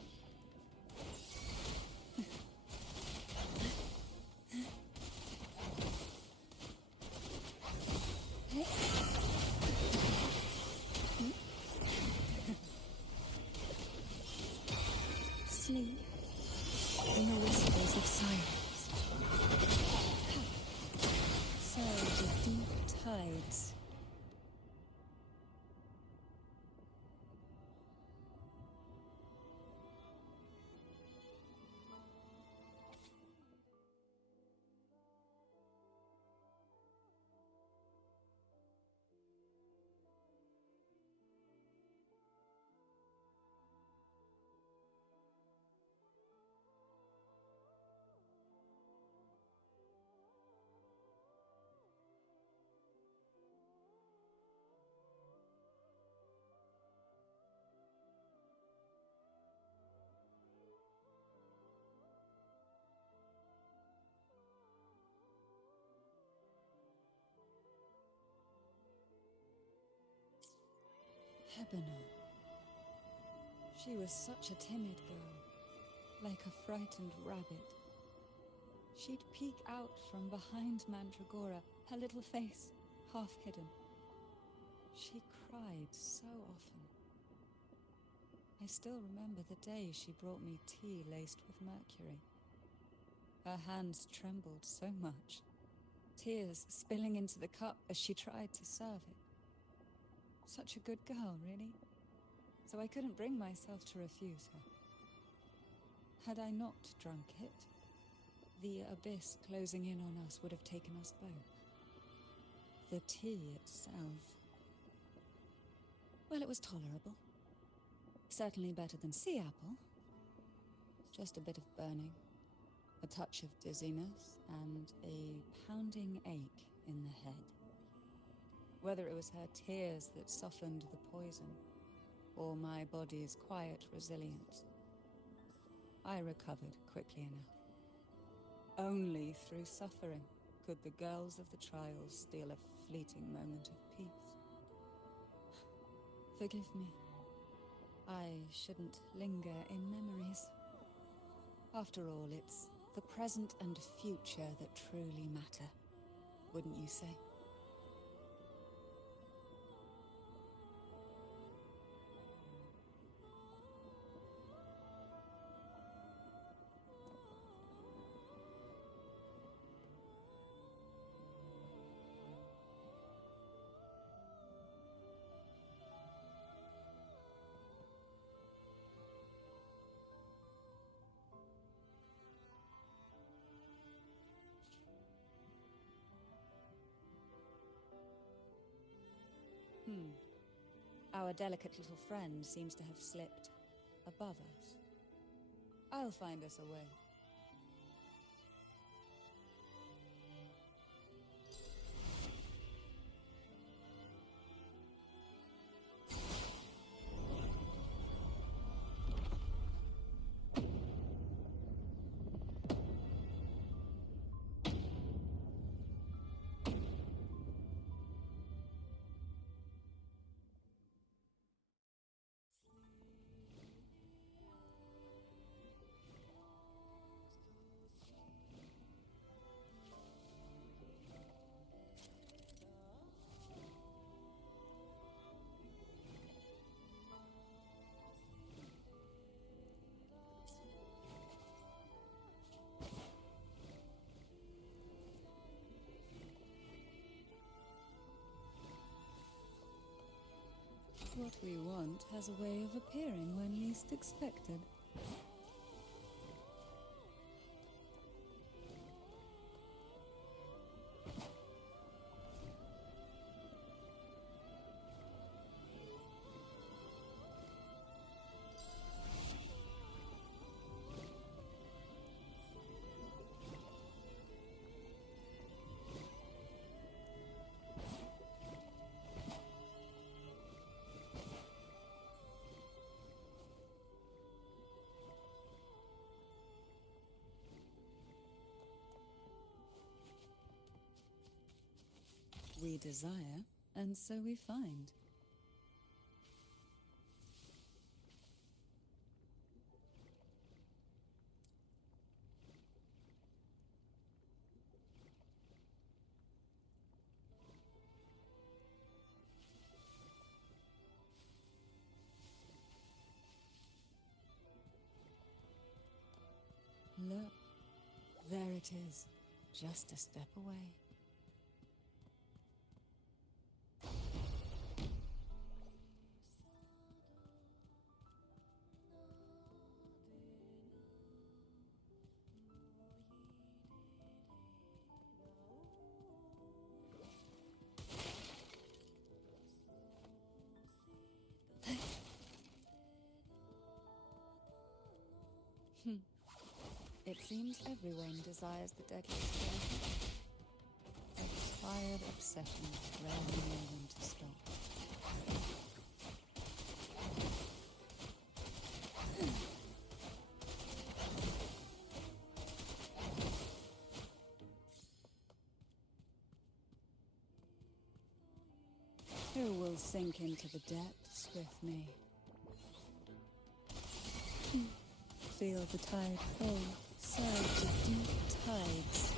Sleep in the whispers of silence. Surge of deep tides. Hebona. She was such a timid girl, like a frightened rabbit. She'd peek out from behind Mandragora, her little face half hidden. She cried so often. I still remember the day she brought me tea laced with mercury. Her hands trembled so much, tears spilling into the cup as she tried to serve it. Such a good girl, really. So I couldn't bring myself to refuse her. Had I not drunk it, the abyss closing in on us would have taken us both. The tea itself... well, it was tolerable. Certainly better than sea apple. Just a bit of burning, a touch of dizziness, and a pounding ache in the head. Whether it was her tears that softened the poison, or my body's quiet resilience, I recovered quickly enough. Only through suffering could the girls of the trials steal a fleeting moment of peace. Forgive me. I shouldn't linger in memories. After all, it's the present and future that truly matter, wouldn't you say? Our delicate little friend seems to have slipped above us. I'll find us a way. What we want has a way of appearing when least expected. We desire, and so we find. Look, there it is, just a step away. It seems everyone desires the deadly skeleton. Expired obsession, rarely know when to stop. Who will sink into the depths with me? Feel the tide flow, surge of deep tides.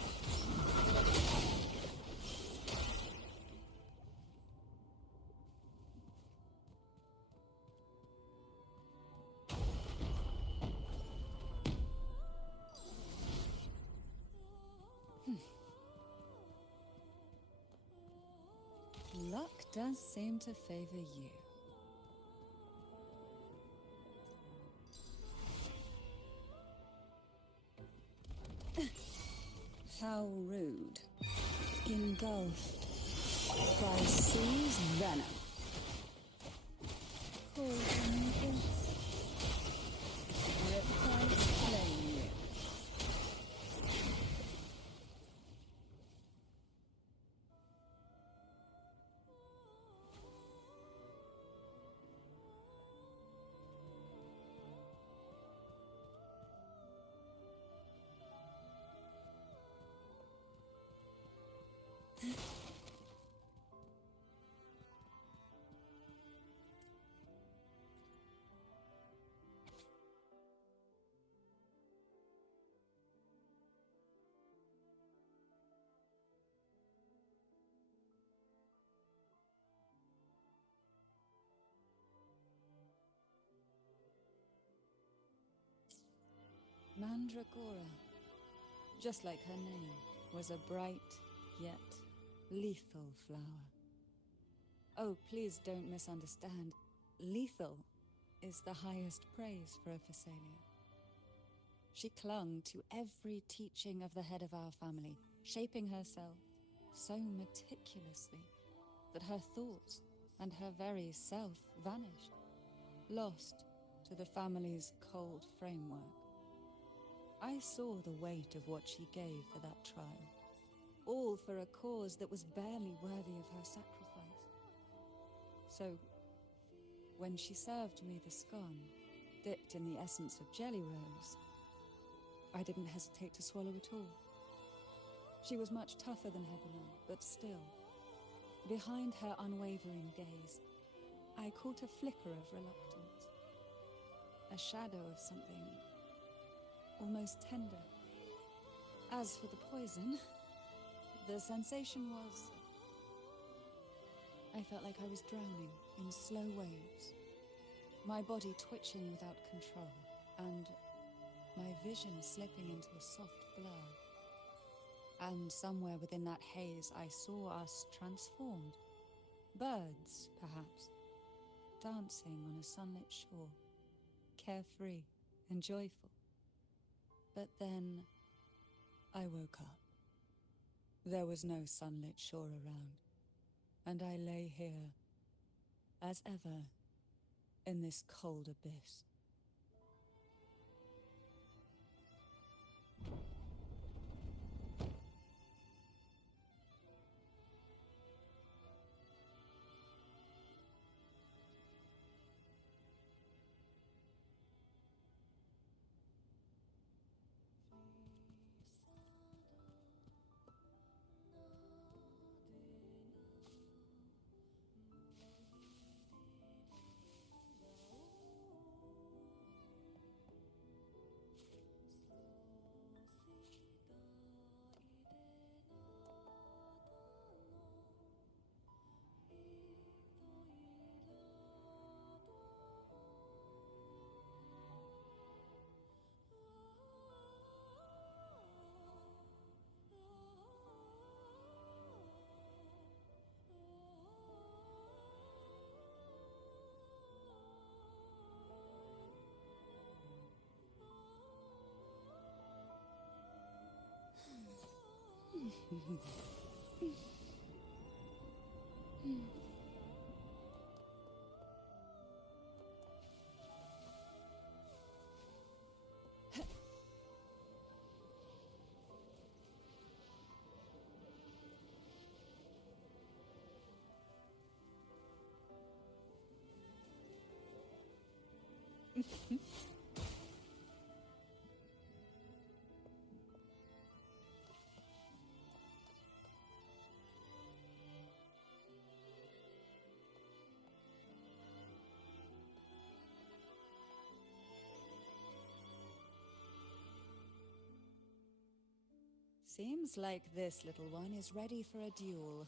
Luck does seem to favor you. How rude. Engulfed by sea's venom. Causing this. Reptiles claim you. Mandragora, just like her name, was a bright yet lethal flower. Oh, please don't misunderstand. Lethal is the highest praise for a Phasalia. She clung to every teaching of the head of our family, shaping herself so meticulously that her thoughts and her very self vanished, lost to the family's cold framework. I saw the weight of what she gave for that trial, all for a cause that was barely worthy of her sacrifice. So, when she served me the scone, dipped in the essence of jelly rose, I didn't hesitate to swallow it all. She was much tougher than her below, but still, behind her unwavering gaze, I caught a flicker of reluctance, a shadow of something almost tender. As for the poison, the sensation was... I felt like I was drowning in slow waves, my body twitching without control, and my vision slipping into a soft blur. And somewhere within that haze, I saw us transformed. Birds, perhaps, dancing on a sunlit shore, carefree and joyful. But then, I woke up. There was no sunlit shore around, and I lay here, as ever, in this cold abyss. Seems like this little one is ready for a duel,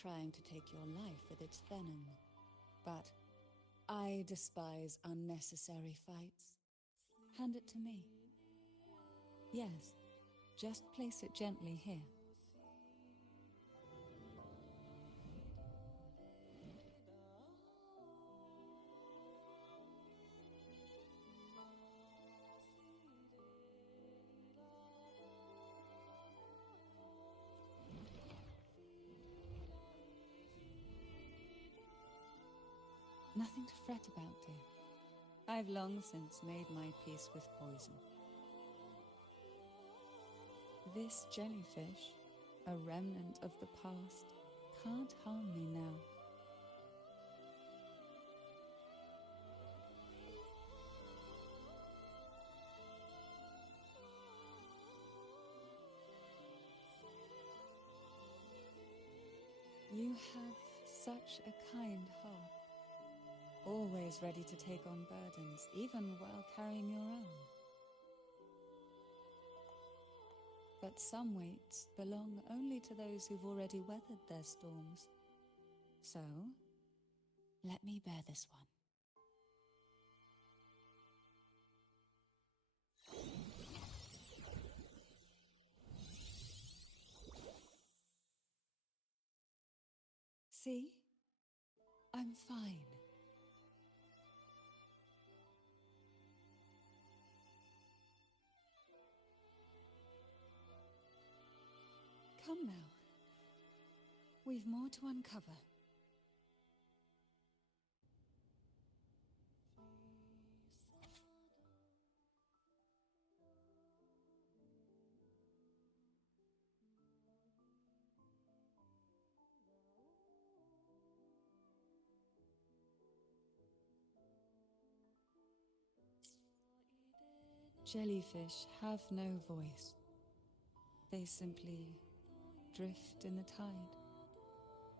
trying to take your life with its venom. But I despise unnecessary fights. Hand it to me. Yes, just place it gently here. Nothing to fret about, dear. I've long since made my peace with poison. This jellyfish, a remnant of the past, can't harm me now. have such a kind heart, always ready to take on burdens, even while carrying your own. But some weights belong only to those who've already weathered their storms. So, let me bear this one. See? I'm fine. Come now. We've more to uncover. Jellyfish have no voice. They simply drift in the tide,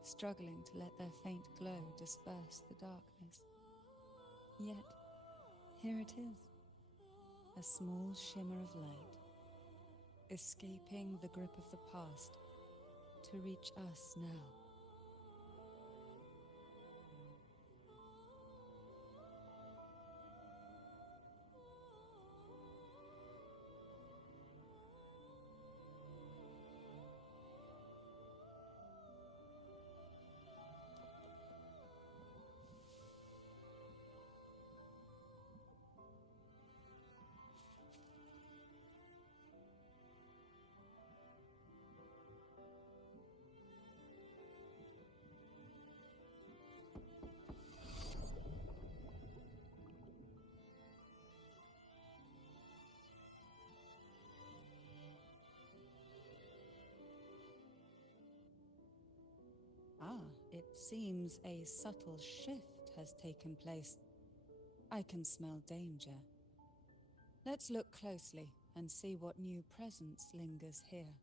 struggling to let their faint glow disperse the darkness. Yet, here it is, a small shimmer of light, escaping the grip of the past to reach us now. It seems a subtle shift has taken place. I can smell danger. Let's look closely and see what new presence lingers here.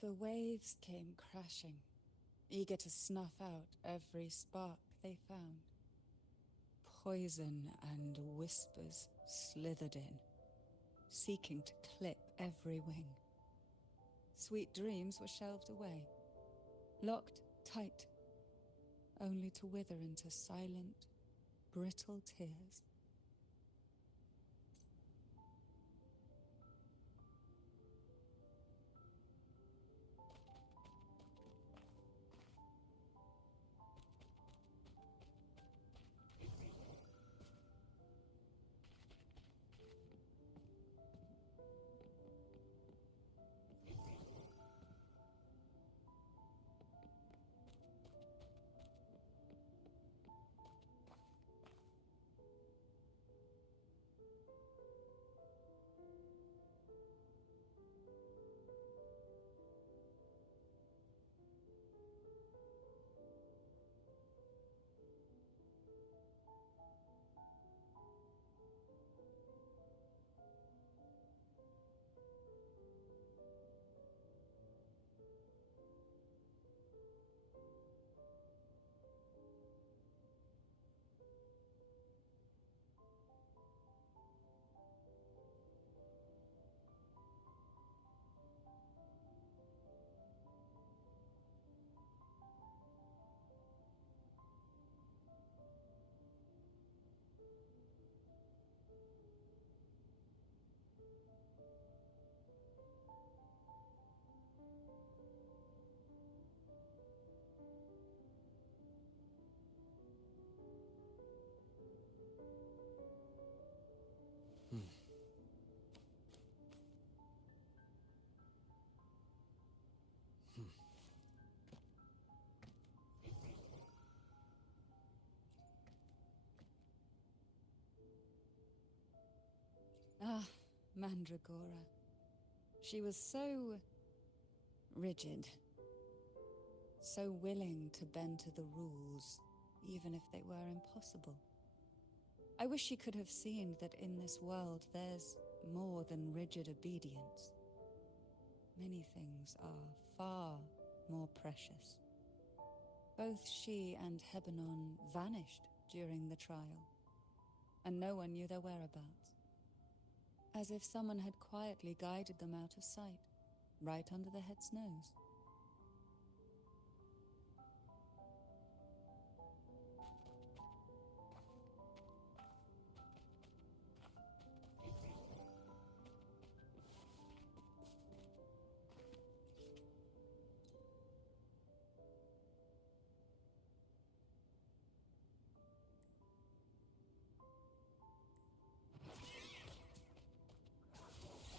The waves came crashing, eager to snuff out every spark they found. Poison and whispers slithered in, seeking to clip every wing. Sweet dreams were shelved away, locked tight, only to wither into silent, brittle tears. Mandragora. She was so rigid, so willing to bend to the rules, even if they were impossible. I wish she could have seen that in this world there's more than rigid obedience. Many things are far more precious. Both she and Hebanon vanished during the trial, and no one knew their whereabouts. As if someone had quietly guided them out of sight, right under the head's nose.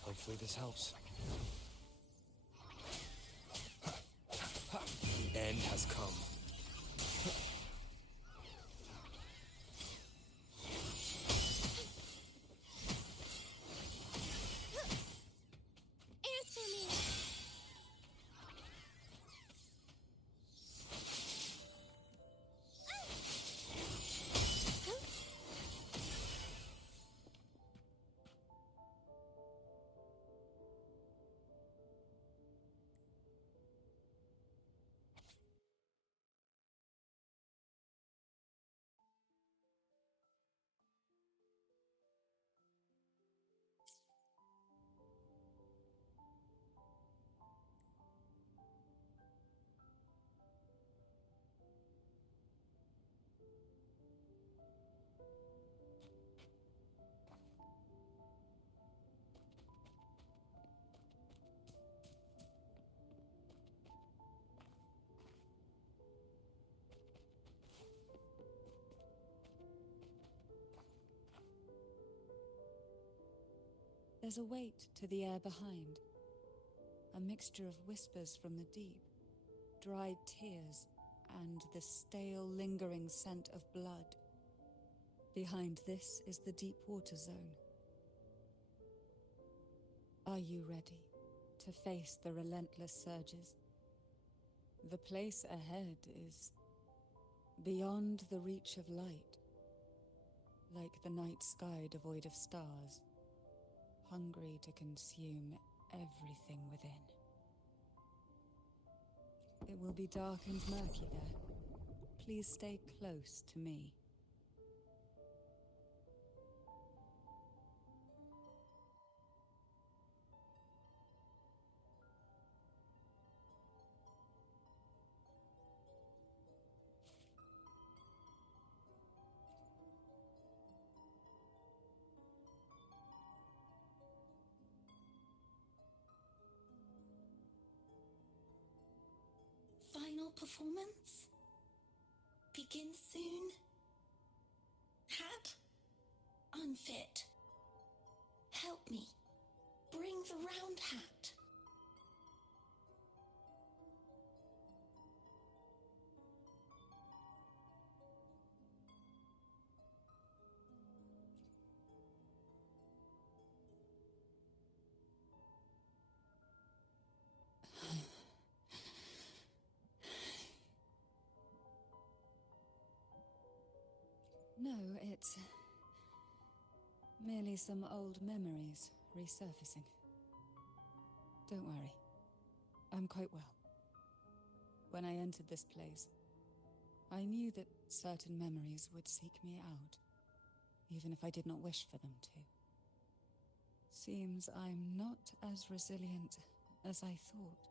Hopefully this helps. The end has come. Answer me! There's a weight to the air behind, a mixture of whispers from the deep, dried tears, and the stale, lingering scent of blood. Behind this is the deep water zone. Are you ready to face the relentless surges? The place ahead is beyond the reach of light, like the night sky devoid of stars, hungry to consume everything within. It will be dark and murky there. Please stay close to me. Final performance? Begin soon? Hat? Unfit. Help me. Bring the round hat. No, it's merely some old memories resurfacing. Don't worry. I'm quite well. When I entered this place, I knew that certain memories would seek me out, even if I did not wish for them to. Seems I'm not as resilient as I thought.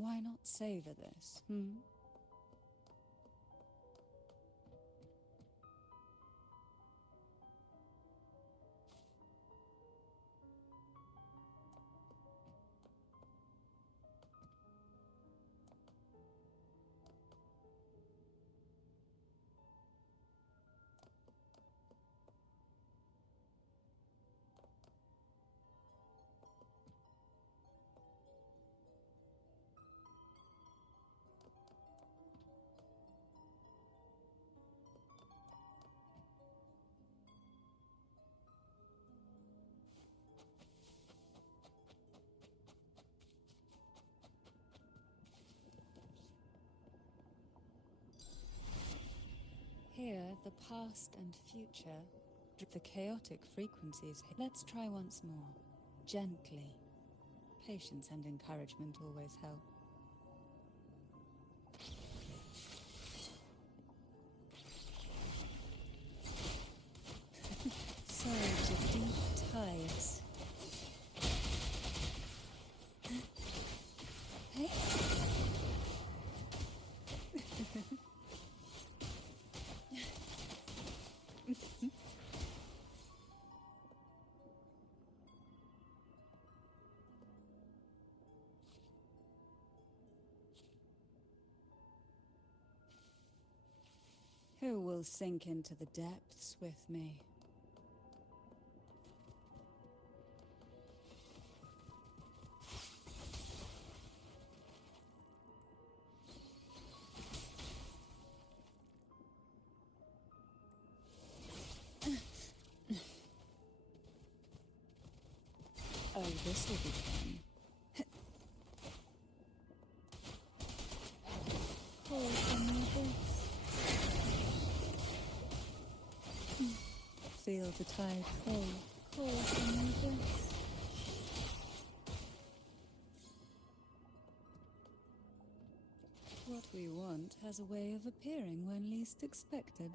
Why not savor this, hmm? Here, the past and future, the chaotic frequencies. Let's try once more. Gently. Patience and encouragement always help. Surge of deep tides. Hey? Who will sink into the depths with me? Oh, this will be fun. Call from the abyss. Feel the tide fall. Call from the abyss. What we want has a way of appearing when least expected.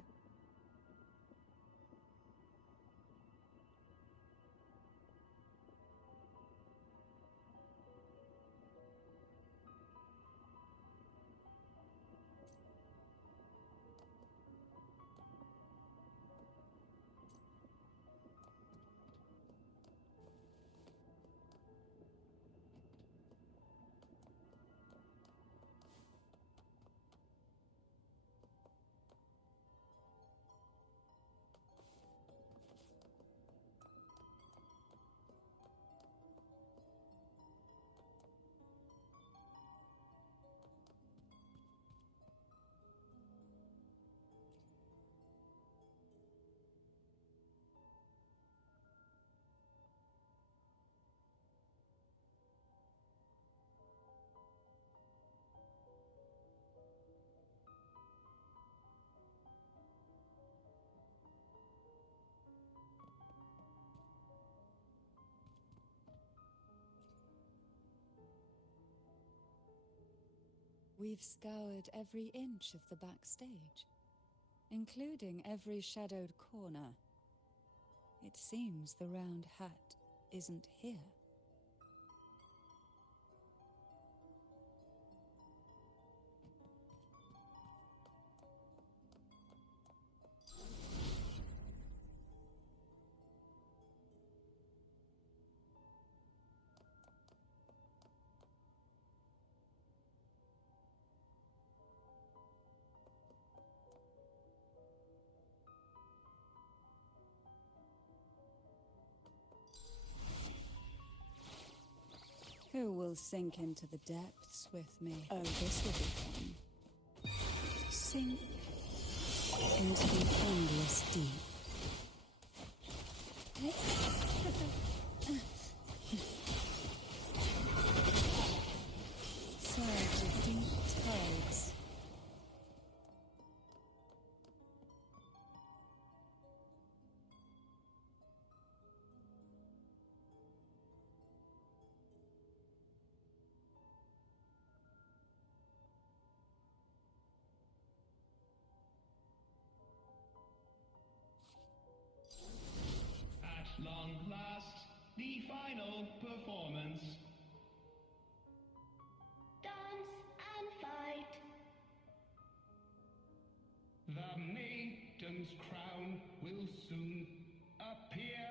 We've scoured every inch of the backstage, including every shadowed corner. It seems the round hat isn't here. Who will sink into the depths with me? Oh, this will be fun. Sink into the endless deep. Surge of deep tides. At long last, the final performance. Done. Wisdom's crown will soon appear.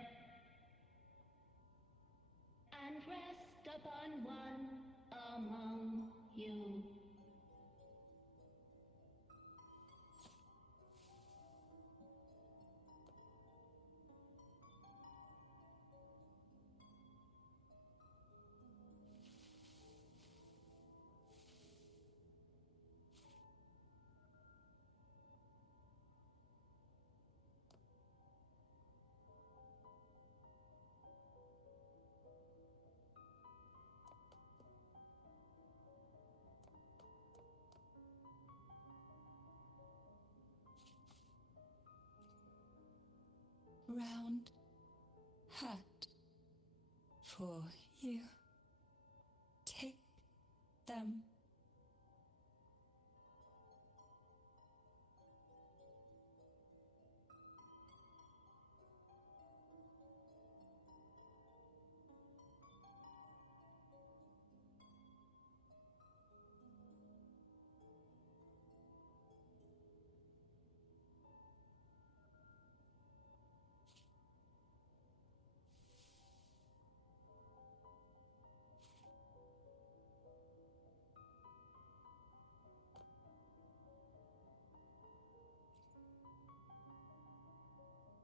And rest upon one among you. Round hat for you. Take them.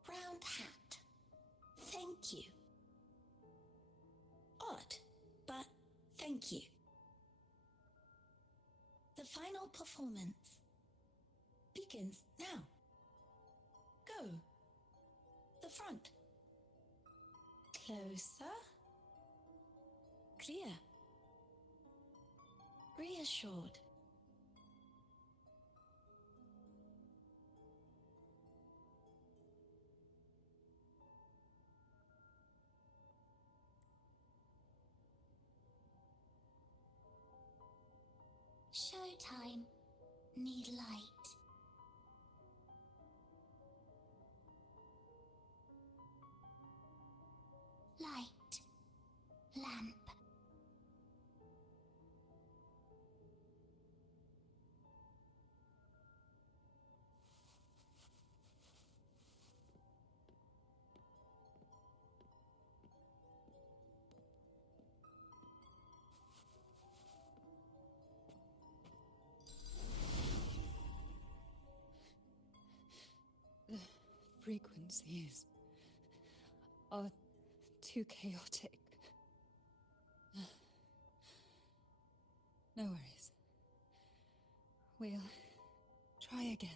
Round hat. Thank you. Odd, but thank you. The final performance begins now. Go. The front. Closer. Clear. Reassured. Showtime. Need light. Light. Lamp. The frequencies are too chaotic. No worries. We'll try again.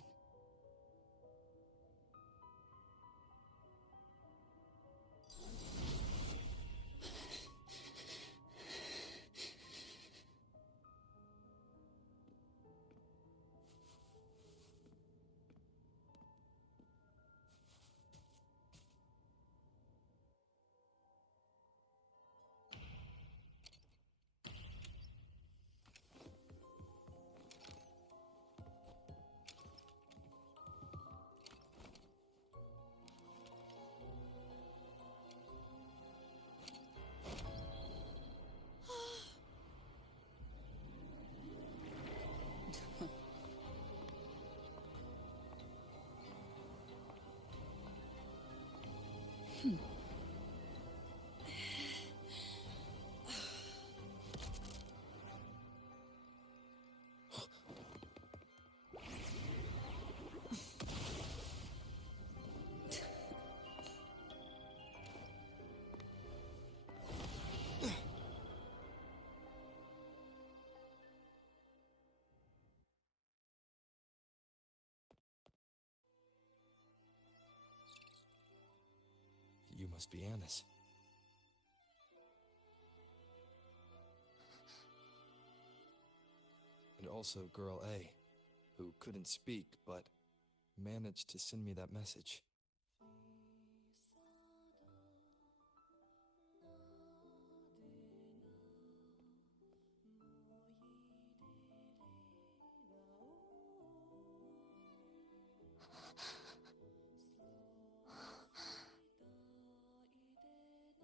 You must be Annis. And also Girl A, who couldn't speak, but managed to send me that message.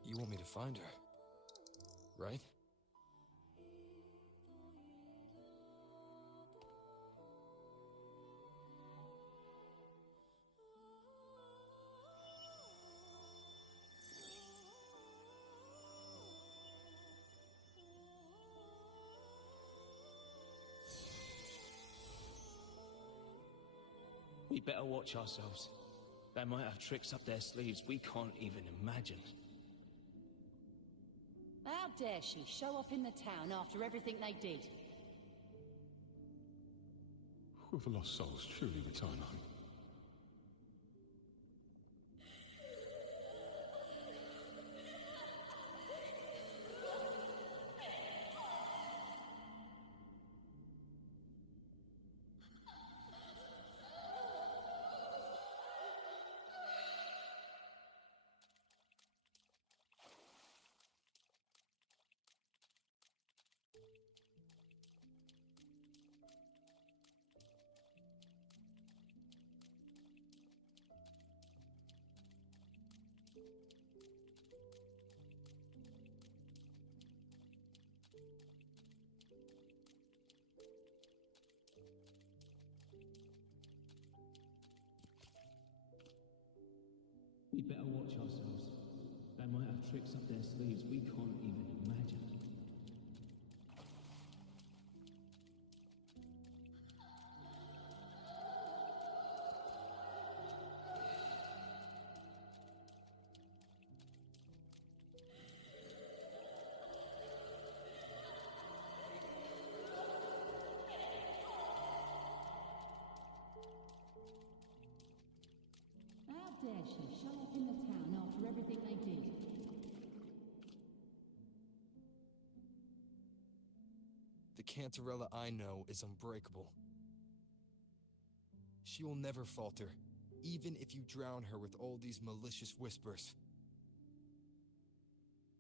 You want me to find her, right? We better watch ourselves. They might have tricks up their sleeves we can't even imagine. How dare she show up in the town after everything they did? Will the lost souls truly return home? We better watch ourselves. They might have tricks up their sleeves we can't even imagine. How dare she show up in the town after everything they did? The Cantarella I know is unbreakable. She will never falter, even if you drown her with all these malicious whispers.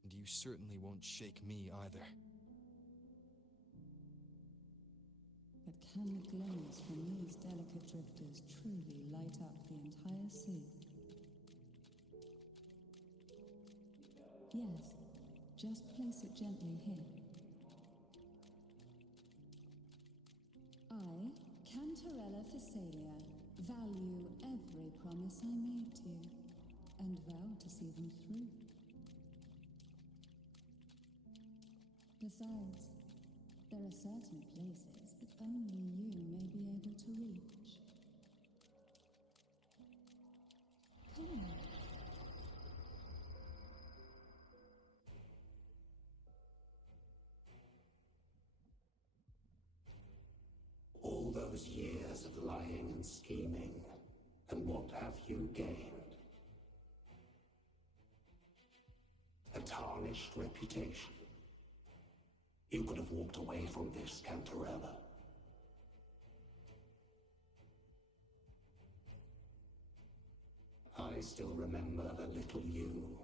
And you certainly won't shake me either. But can the glimmers from these delicate drifters truly light up the entire sea? Yes, just place it gently here. I, Cantarella Phasalia, value every promise I made to you, and vow to see them through. Besides, there are certain places that only you may be able to reach. Come on. All those years of lying and scheming, and what have you gained? A tarnished reputation. You could have walked away from this, Cantarella. I still remember the little you,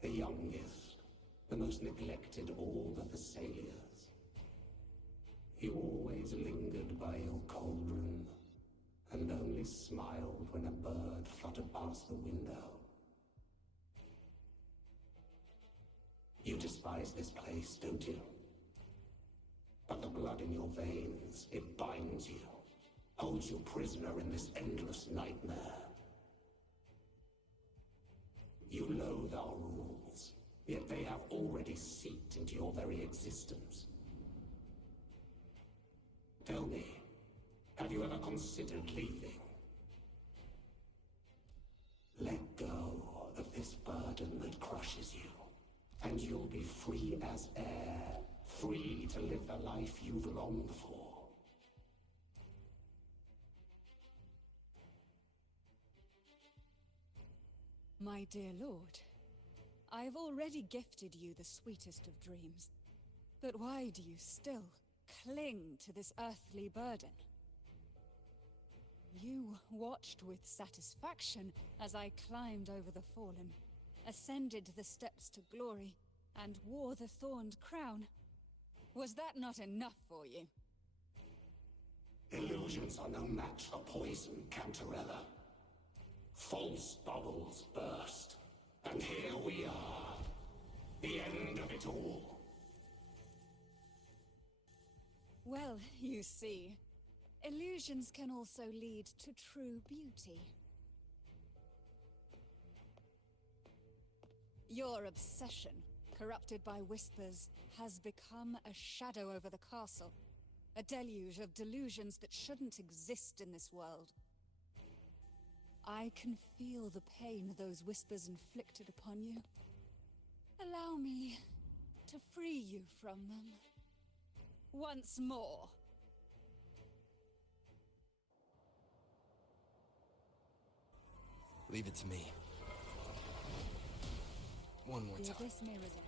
the youngest, the most neglected of all the Thessalias. You always lingered by your cauldron, and only smiled when a bird fluttered past the window. You despise this place, don't you? But the blood in your veins, it binds you, holds you prisoner in this endless nightmare. You loathe our rules, yet they have already seeped into your very existence. Tell me, have you ever considered leaving? Let go of this burden that crushes you, and you'll be free as air, free to live the life you've longed for. My dear lord, I have already gifted you the sweetest of dreams. But why do you still cling to this earthly burden? You watched with satisfaction as I climbed over the fallen, ascended the steps to glory, and wore the thorned crown. Was that not enough for you? Illusions are no match for poison, Cantarella. False bubbles burst, and here we are. The end of it all. Well, you see, illusions can also lead to true beauty. Your obsession, corrupted by whispers, has become a shadow over the castle. A deluge of delusions that shouldn't exist in this world. I can feel the pain those whispers inflicted upon you. Allow me to free you from them. Once more. Leave it to me. One more The time. abyss may resolve.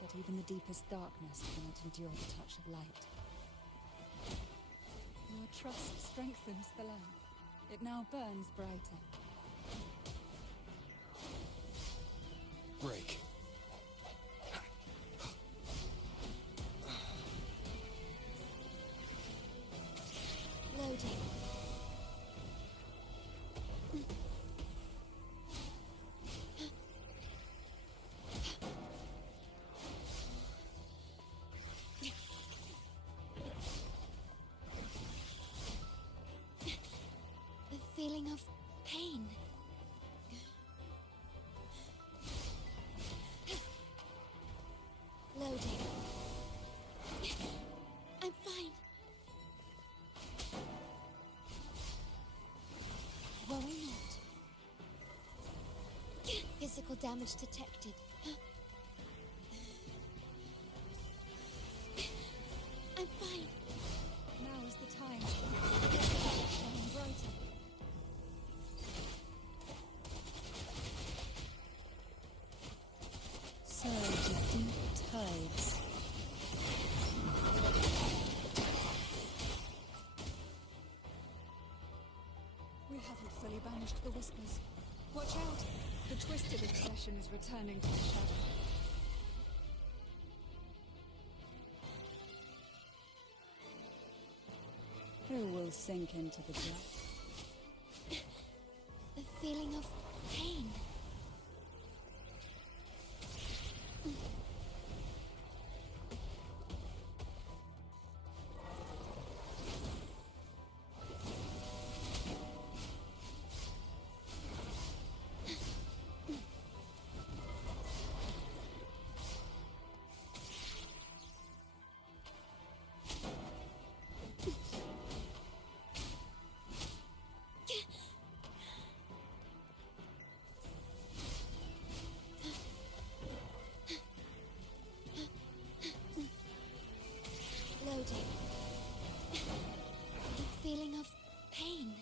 But even the deepest darkness cannot endure the touch of light. Your trust strengthens the lamp. It now burns brighter. Break. Loading. The feeling of pain. Loading. I'm fine. Worry not. Physical damage detected. I'm fine. Now is the time. Shine brighter. Surge of deep tides. We haven't fully banished the whispers. Watch out! The twisted obsession is returning to the shadow. Who will sink into the depths? The feeling of pain. Loading. The feeling of pain.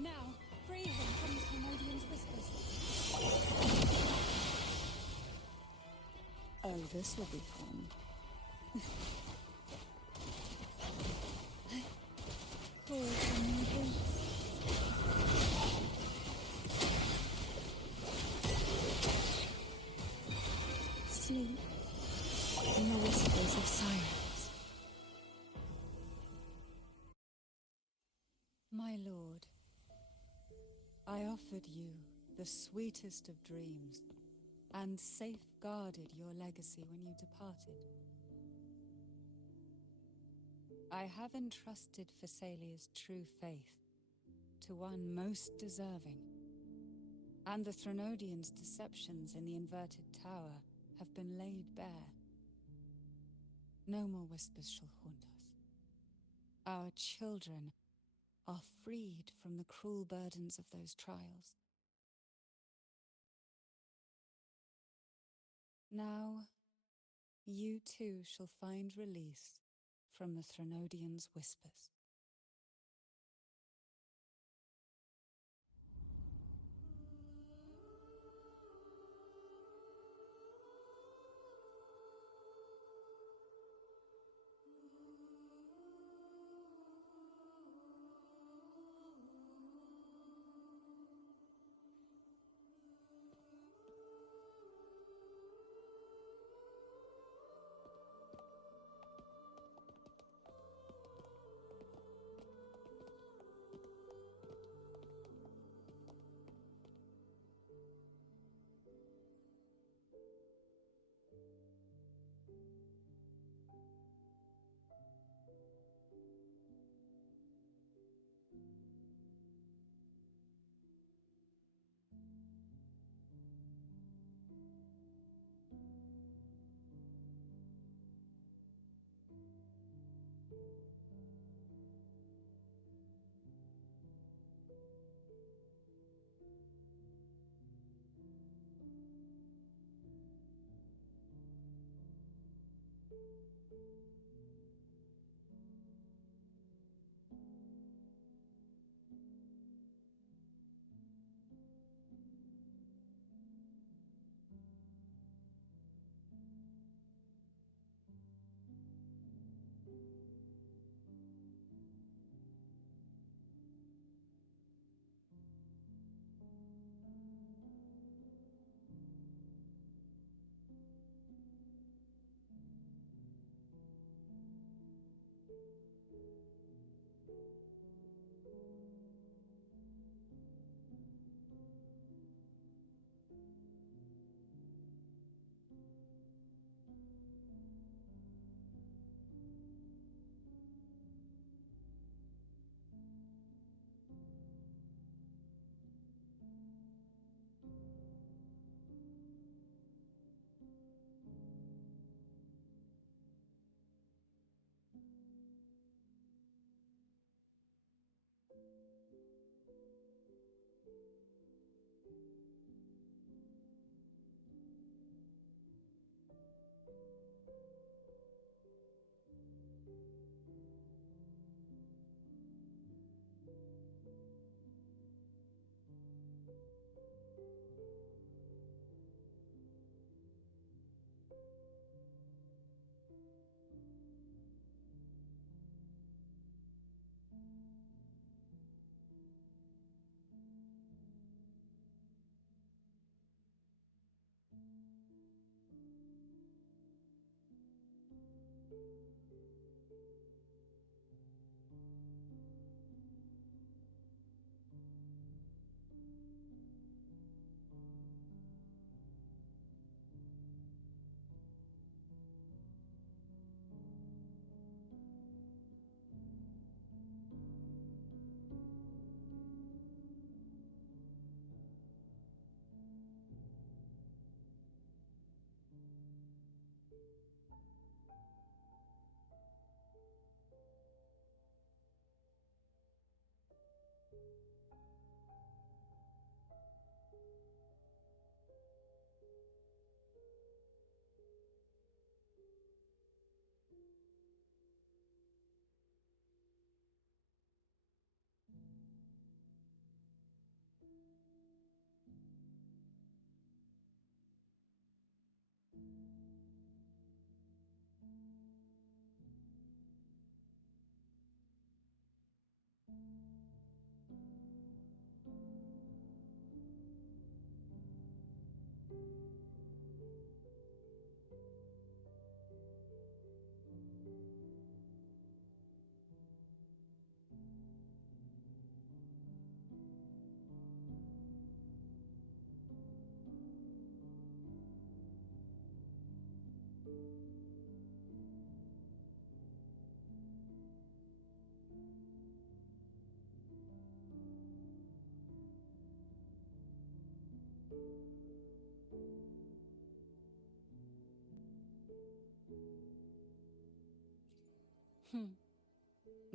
Now, free him from the Canadian's whispers. Oh, this will be fun. Call for new boots. Sleep in the whispers of silence. My lord, I offered you the sweetest of dreams and safeguarded your legacy when you departed. I have entrusted Phassalia's true faith to one most deserving, and the Threnodians' deceptions in the inverted tower have been laid bare. No more whispers shall haunt us. Our children are freed from the cruel burdens of those trials. Now, you too shall find release from the Threnodians' whispers.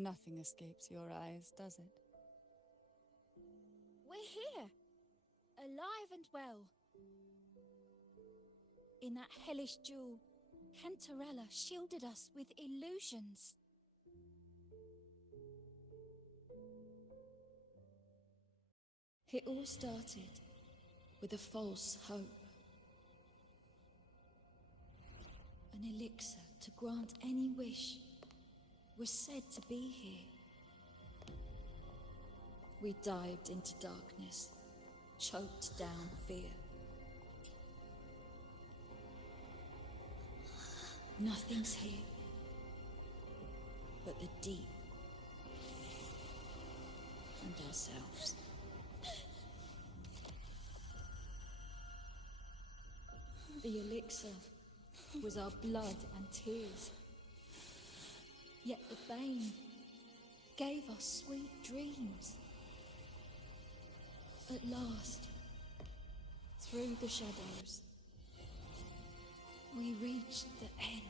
Nothing escapes your eyes, does it? We're here, alive and well. In that hellish duel, Cantarella shielded us with illusions. It all started with a false hope. An elixir to grant any wish was said to be here. We dived into darkness, choked down fear. Nothing's here but the deep and ourselves. The elixir was our blood and tears. Yet the bane gave us sweet dreams. At last, through the shadows, we reached the end.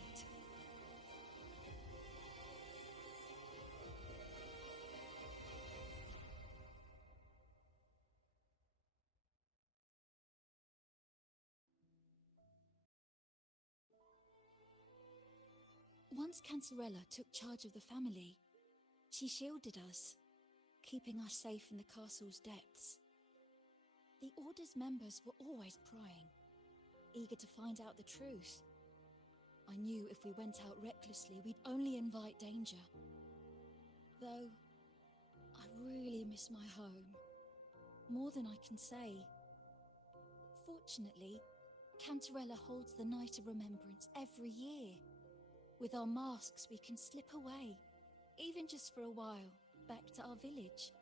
Once Cantarella took charge of the family, she shielded us, keeping us safe in the castle's depths. The Order's members were always prying, eager to find out the truth. I knew if we went out recklessly, we'd only invite danger. Though, I really miss my home. More than I can say. Fortunately, Cantarella holds the Night of Remembrance every year. With our masks, we can slip away, even just for a while, back to our village.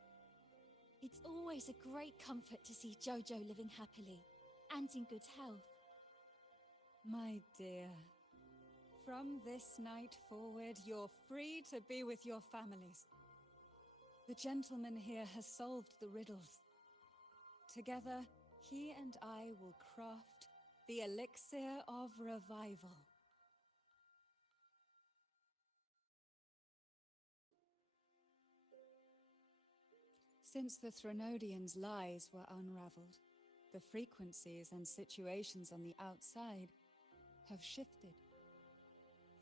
It's always a great comfort to see Jojo living happily and in good health. My dear, from this night forward, you're free to be with your families. The gentleman here has solved the riddles. Together, he and I will craft the elixir of revival. Since the Threnodians' lies were unraveled, the frequencies and situations on the outside have shifted.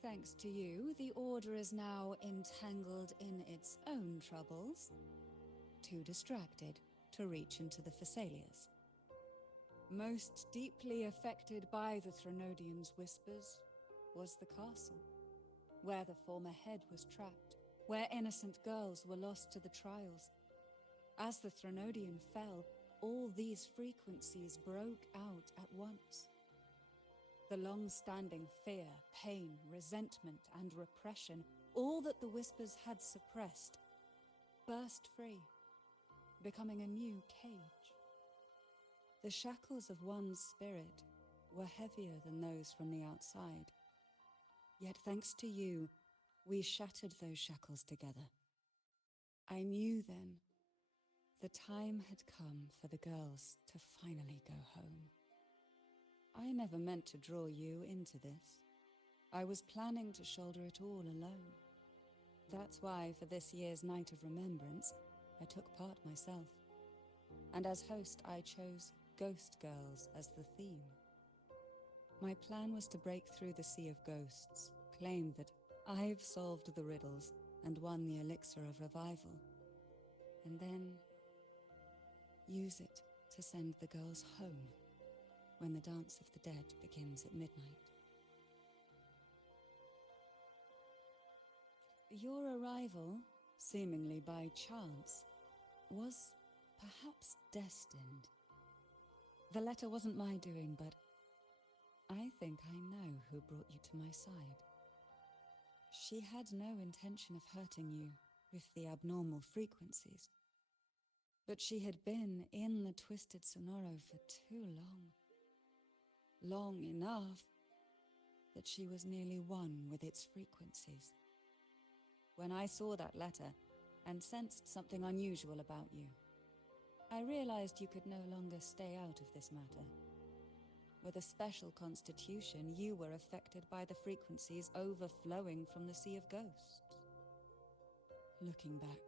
Thanks to you, the Order is now entangled in its own troubles, too distracted to reach into the Thessalias. Most deeply affected by the Threnodians' whispers was the castle, where the former head was trapped, where innocent girls were lost to the trials. As the Threnodian fell, all these frequencies broke out at once. The long-standing fear, pain, resentment, and repression, all that the whispers had suppressed, burst free, becoming a new cage. The shackles of one's spirit were heavier than those from the outside. Yet thanks to you, we shattered those shackles together. I knew then the time had come for the girls to finally go home. I never meant to draw you into this. I was planning to shoulder it all alone. That's why for this year's Night of Remembrance, I took part myself. And as host, I chose Ghost Girls as the theme. My plan was to break through the sea of ghosts, claim that I've solved the riddles and won the elixir of revival, and then use it to send the girls home when the Dance of the Dead begins at midnight. Your arrival, seemingly by chance, was perhaps destined. The letter wasn't my doing, but I think I know who brought you to my side. She had no intention of hurting you with the abnormal frequencies. But she had been in the Twisted Sonoro for too long. Long enough that she was nearly one with its frequencies. When I saw that letter and sensed something unusual about you, I realized you could no longer stay out of this matter. With a special constitution, you were affected by the frequencies overflowing from the Sea of Ghosts. Looking back,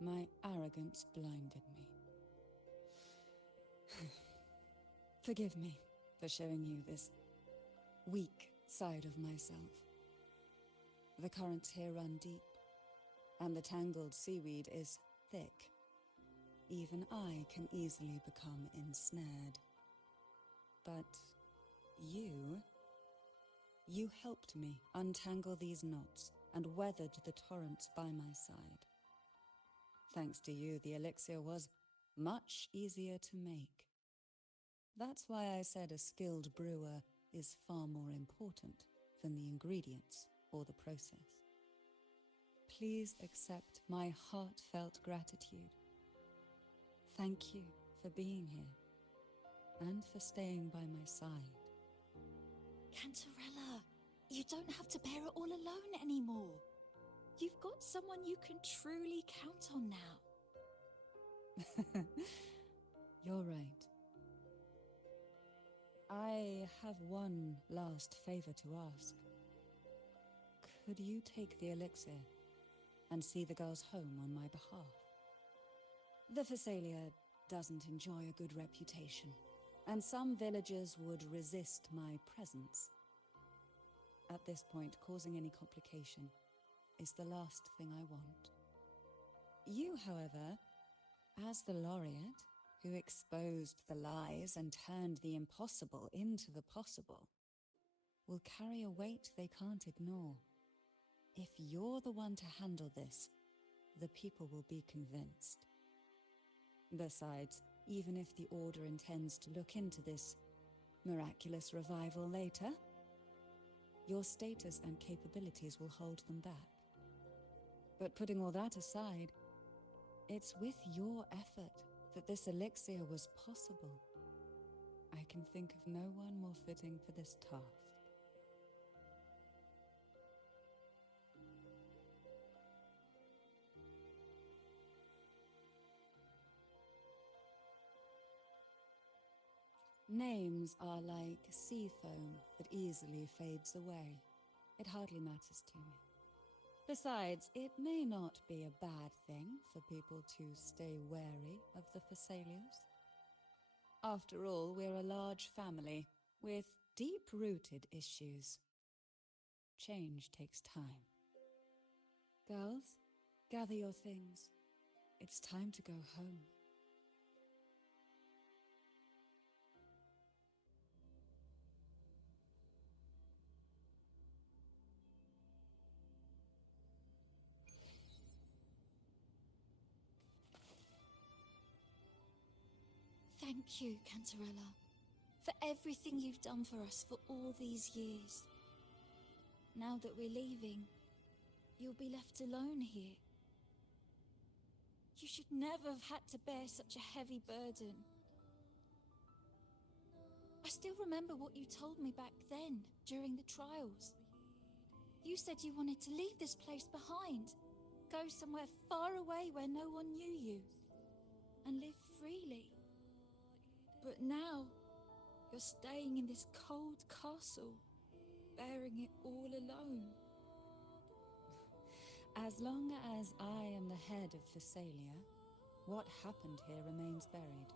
my arrogance blinded me. Forgive me for showing you this weak side of myself. The currents here run deep, and the tangled seaweed is thick. Even I can easily become ensnared. But you helped me untangle these knots and weathered the torrents by my side. Thanks to you, the elixir was much easier to make. That's why I said a skilled brewer is far more important than the ingredients or the process. Please accept my heartfelt gratitude. Thank you for being here and for staying by my side. Cantarella, you don't have to bear it all alone anymore. You've got someone you can truly count on now. You're right. I have one last favor to ask. Could you take the elixir and see the girls home on my behalf? The Thessalia doesn't enjoy a good reputation, and some villagers would resist my presence. At this point, causing any complication is the last thing I want. You, however, as the laureate who exposed the lies and turned the impossible into the possible, will carry a weight they can't ignore. If you're the one to handle this, the people will be convinced. Besides, even if the Order intends to look into this miraculous revival later, your status and capabilities will hold them back. But putting all that aside, it's with your effort that this elixir was possible. I can think of no one more fitting for this task. Names are like sea foam that easily fades away. It hardly matters to me. Besides, it may not be a bad thing for people to stay wary of the Thessalians. After all, we're a large family with deep-rooted issues. Change takes time. Girls, gather your things. It's time to go home. Thank you, Cantarella, for everything you've done for us for all these years. Now that we're leaving, you'll be left alone here. You should never have had to bear such a heavy burden. I still remember what you told me back then, during the trials. You said you wanted to leave this place behind, go somewhere far away where no one knew you, and live freely. But now, you're staying in this cold castle, bearing it all alone. As long as I am the head of Thessalia, what happened here remains buried.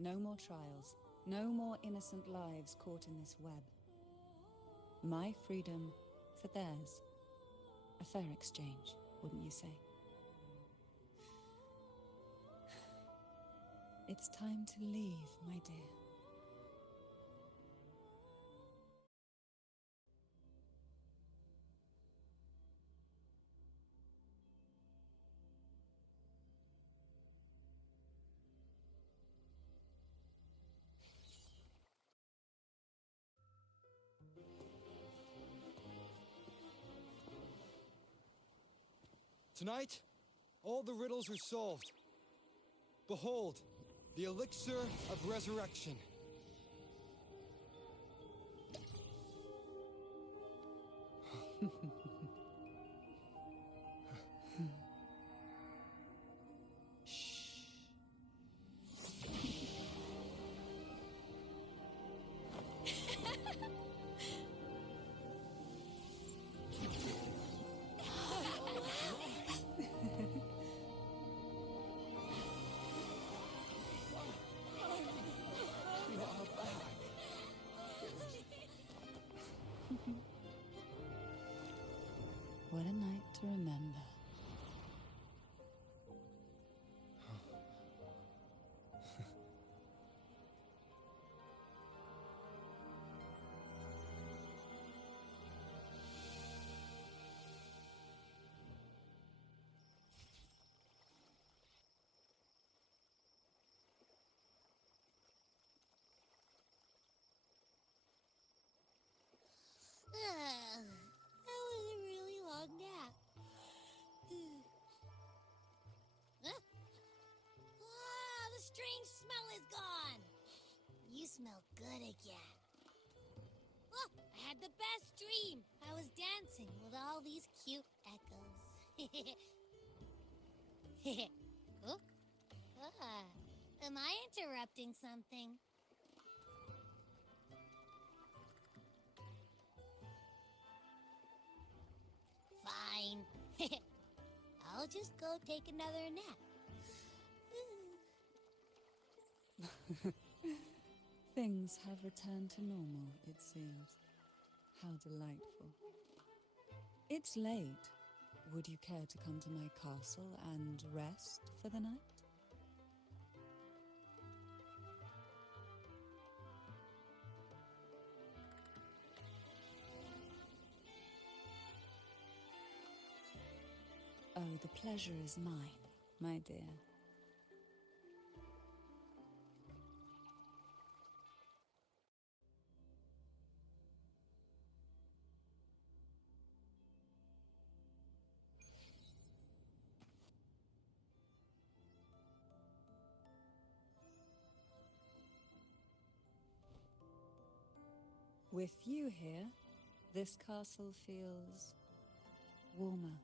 No more trials, no more innocent lives caught in this web. My freedom for theirs. A fair exchange, wouldn't you say? It's time to leave, my dear. Tonight, all the riddles are solved. Behold, the elixir of resurrection. What a night to remember. That was a really long nap. Huh? Ah, the strange smell is gone. You smell good again. Oh, I had the best dream. I was dancing with all these cute echoes. Oh? Am I interrupting something? Fine. I'll just go take another nap. Things have returned to normal, it seems. How delightful. It's late. Would you care to come to my castle and rest for the night? Oh, the pleasure is mine, my dear. With you here, this castle feels warmer.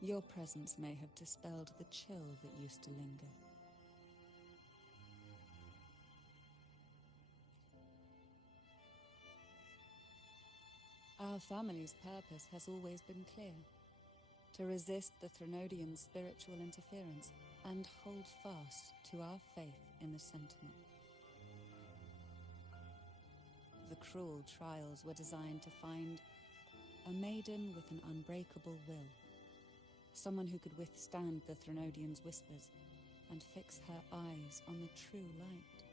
Your presence may have dispelled the chill that used to linger. Our family's purpose has always been clear: to resist the Threnodian spiritual interference and hold fast to our faith in the Sentinel. The cruel trials were designed to find a maiden with an unbreakable will. Someone who could withstand the Threnodian's whispers and fix her eyes on the true light.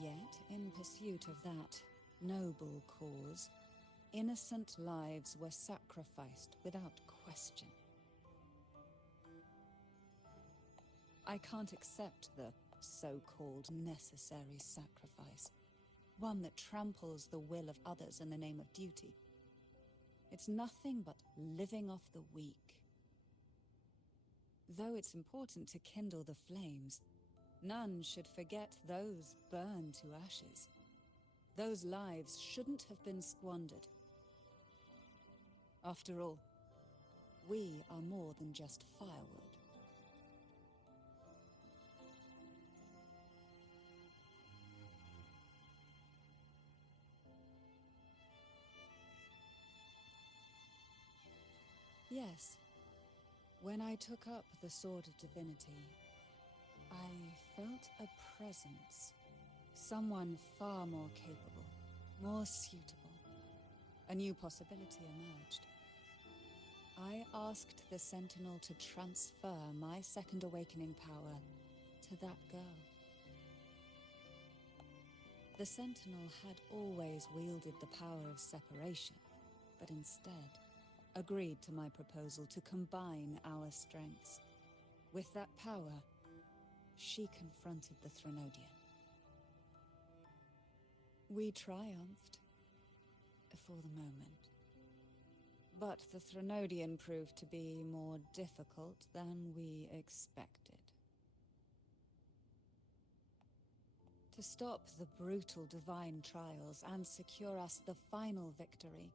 Yet, in pursuit of that noble cause, innocent lives were sacrificed without question. I can't accept the so-called necessary sacrifice, one that tramples the will of others in the name of duty. It's nothing but living off the weak. Though it's important to kindle the flames, none should forget those burned to ashes. Those lives shouldn't have been squandered. After all, we are more than just firewood. Yes. When I took up the Sword of Divinity, I felt a presence. Someone far more capable, more suitable. A new possibility emerged. I asked the Sentinel to transfer my second awakening power to that girl. The Sentinel had always wielded the power of separation, but instead agreed to my proposal to combine our strengths. With that power, she confronted the Threnodian. We triumphed, for the moment. But the Threnodian proved to be more difficult than we expected. To stop the brutal divine trials and secure us the final victory,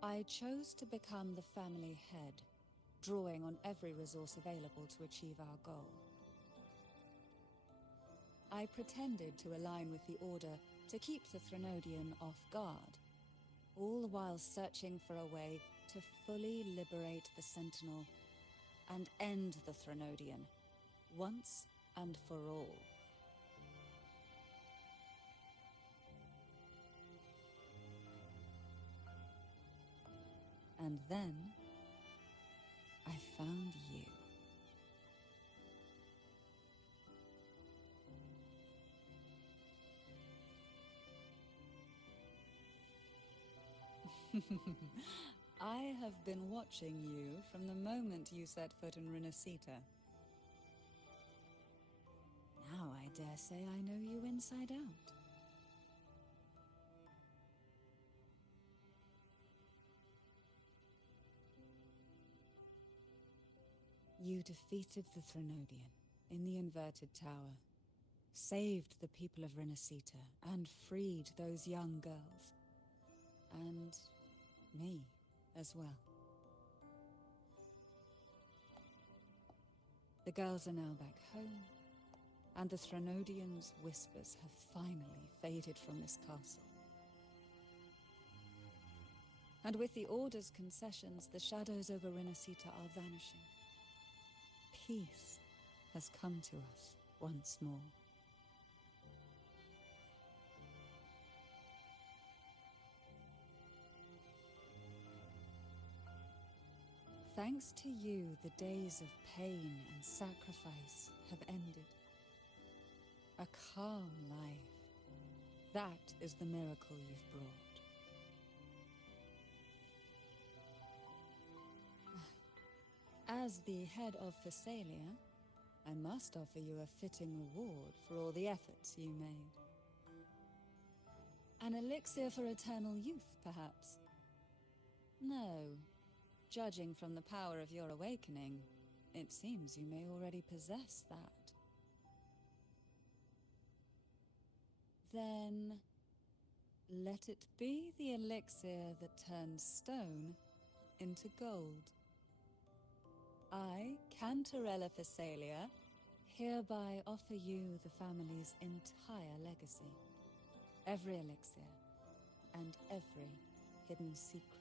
I chose to become the family head, drawing on every resource available to achieve our goal. I pretended to align with the Order to keep the Threnodian off guard, all the while searching for a way to fully liberate the Sentinel and end the Threnodian, once and for all. And then, I found you. I have been watching you from the moment you set foot in Renacita. Now I dare say I know you inside out. You defeated the Threnodian in the Inverted Tower, saved the people of Renacita, and freed those young girls. And me as well. The girls are now back home, and the Threnodian's whispers have finally faded from this castle. And with the Order's concessions, the shadows over Renacita are vanishing. Peace has come to us once more. Thanks to you, the days of pain and sacrifice have ended. A calm life. That is the miracle you've brought. As the head of Phasalia, I must offer you a fitting reward for all the efforts you made. An elixir for eternal youth, perhaps? No. Judging from the power of your awakening, it seems you may already possess that. Then, let it be the elixir that turns stone into gold. I, Cantarella Phasalia, hereby offer you the family's entire legacy. Every elixir, and every hidden secret.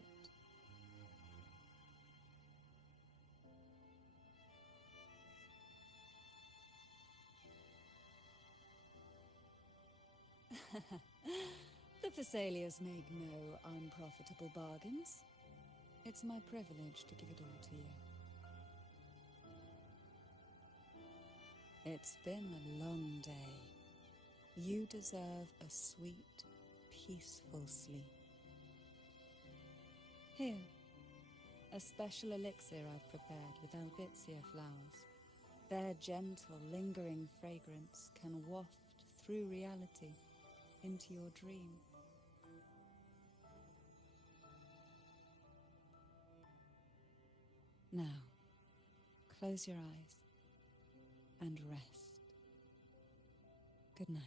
The Phasalias make no unprofitable bargains. It's my privilege to give it all to you. It's been a long day. You deserve a sweet, peaceful sleep. Here, a special elixir I've prepared with albizia flowers. Their gentle, lingering fragrance can waft through reality into your dream. Now, close your eyes and rest. Good night.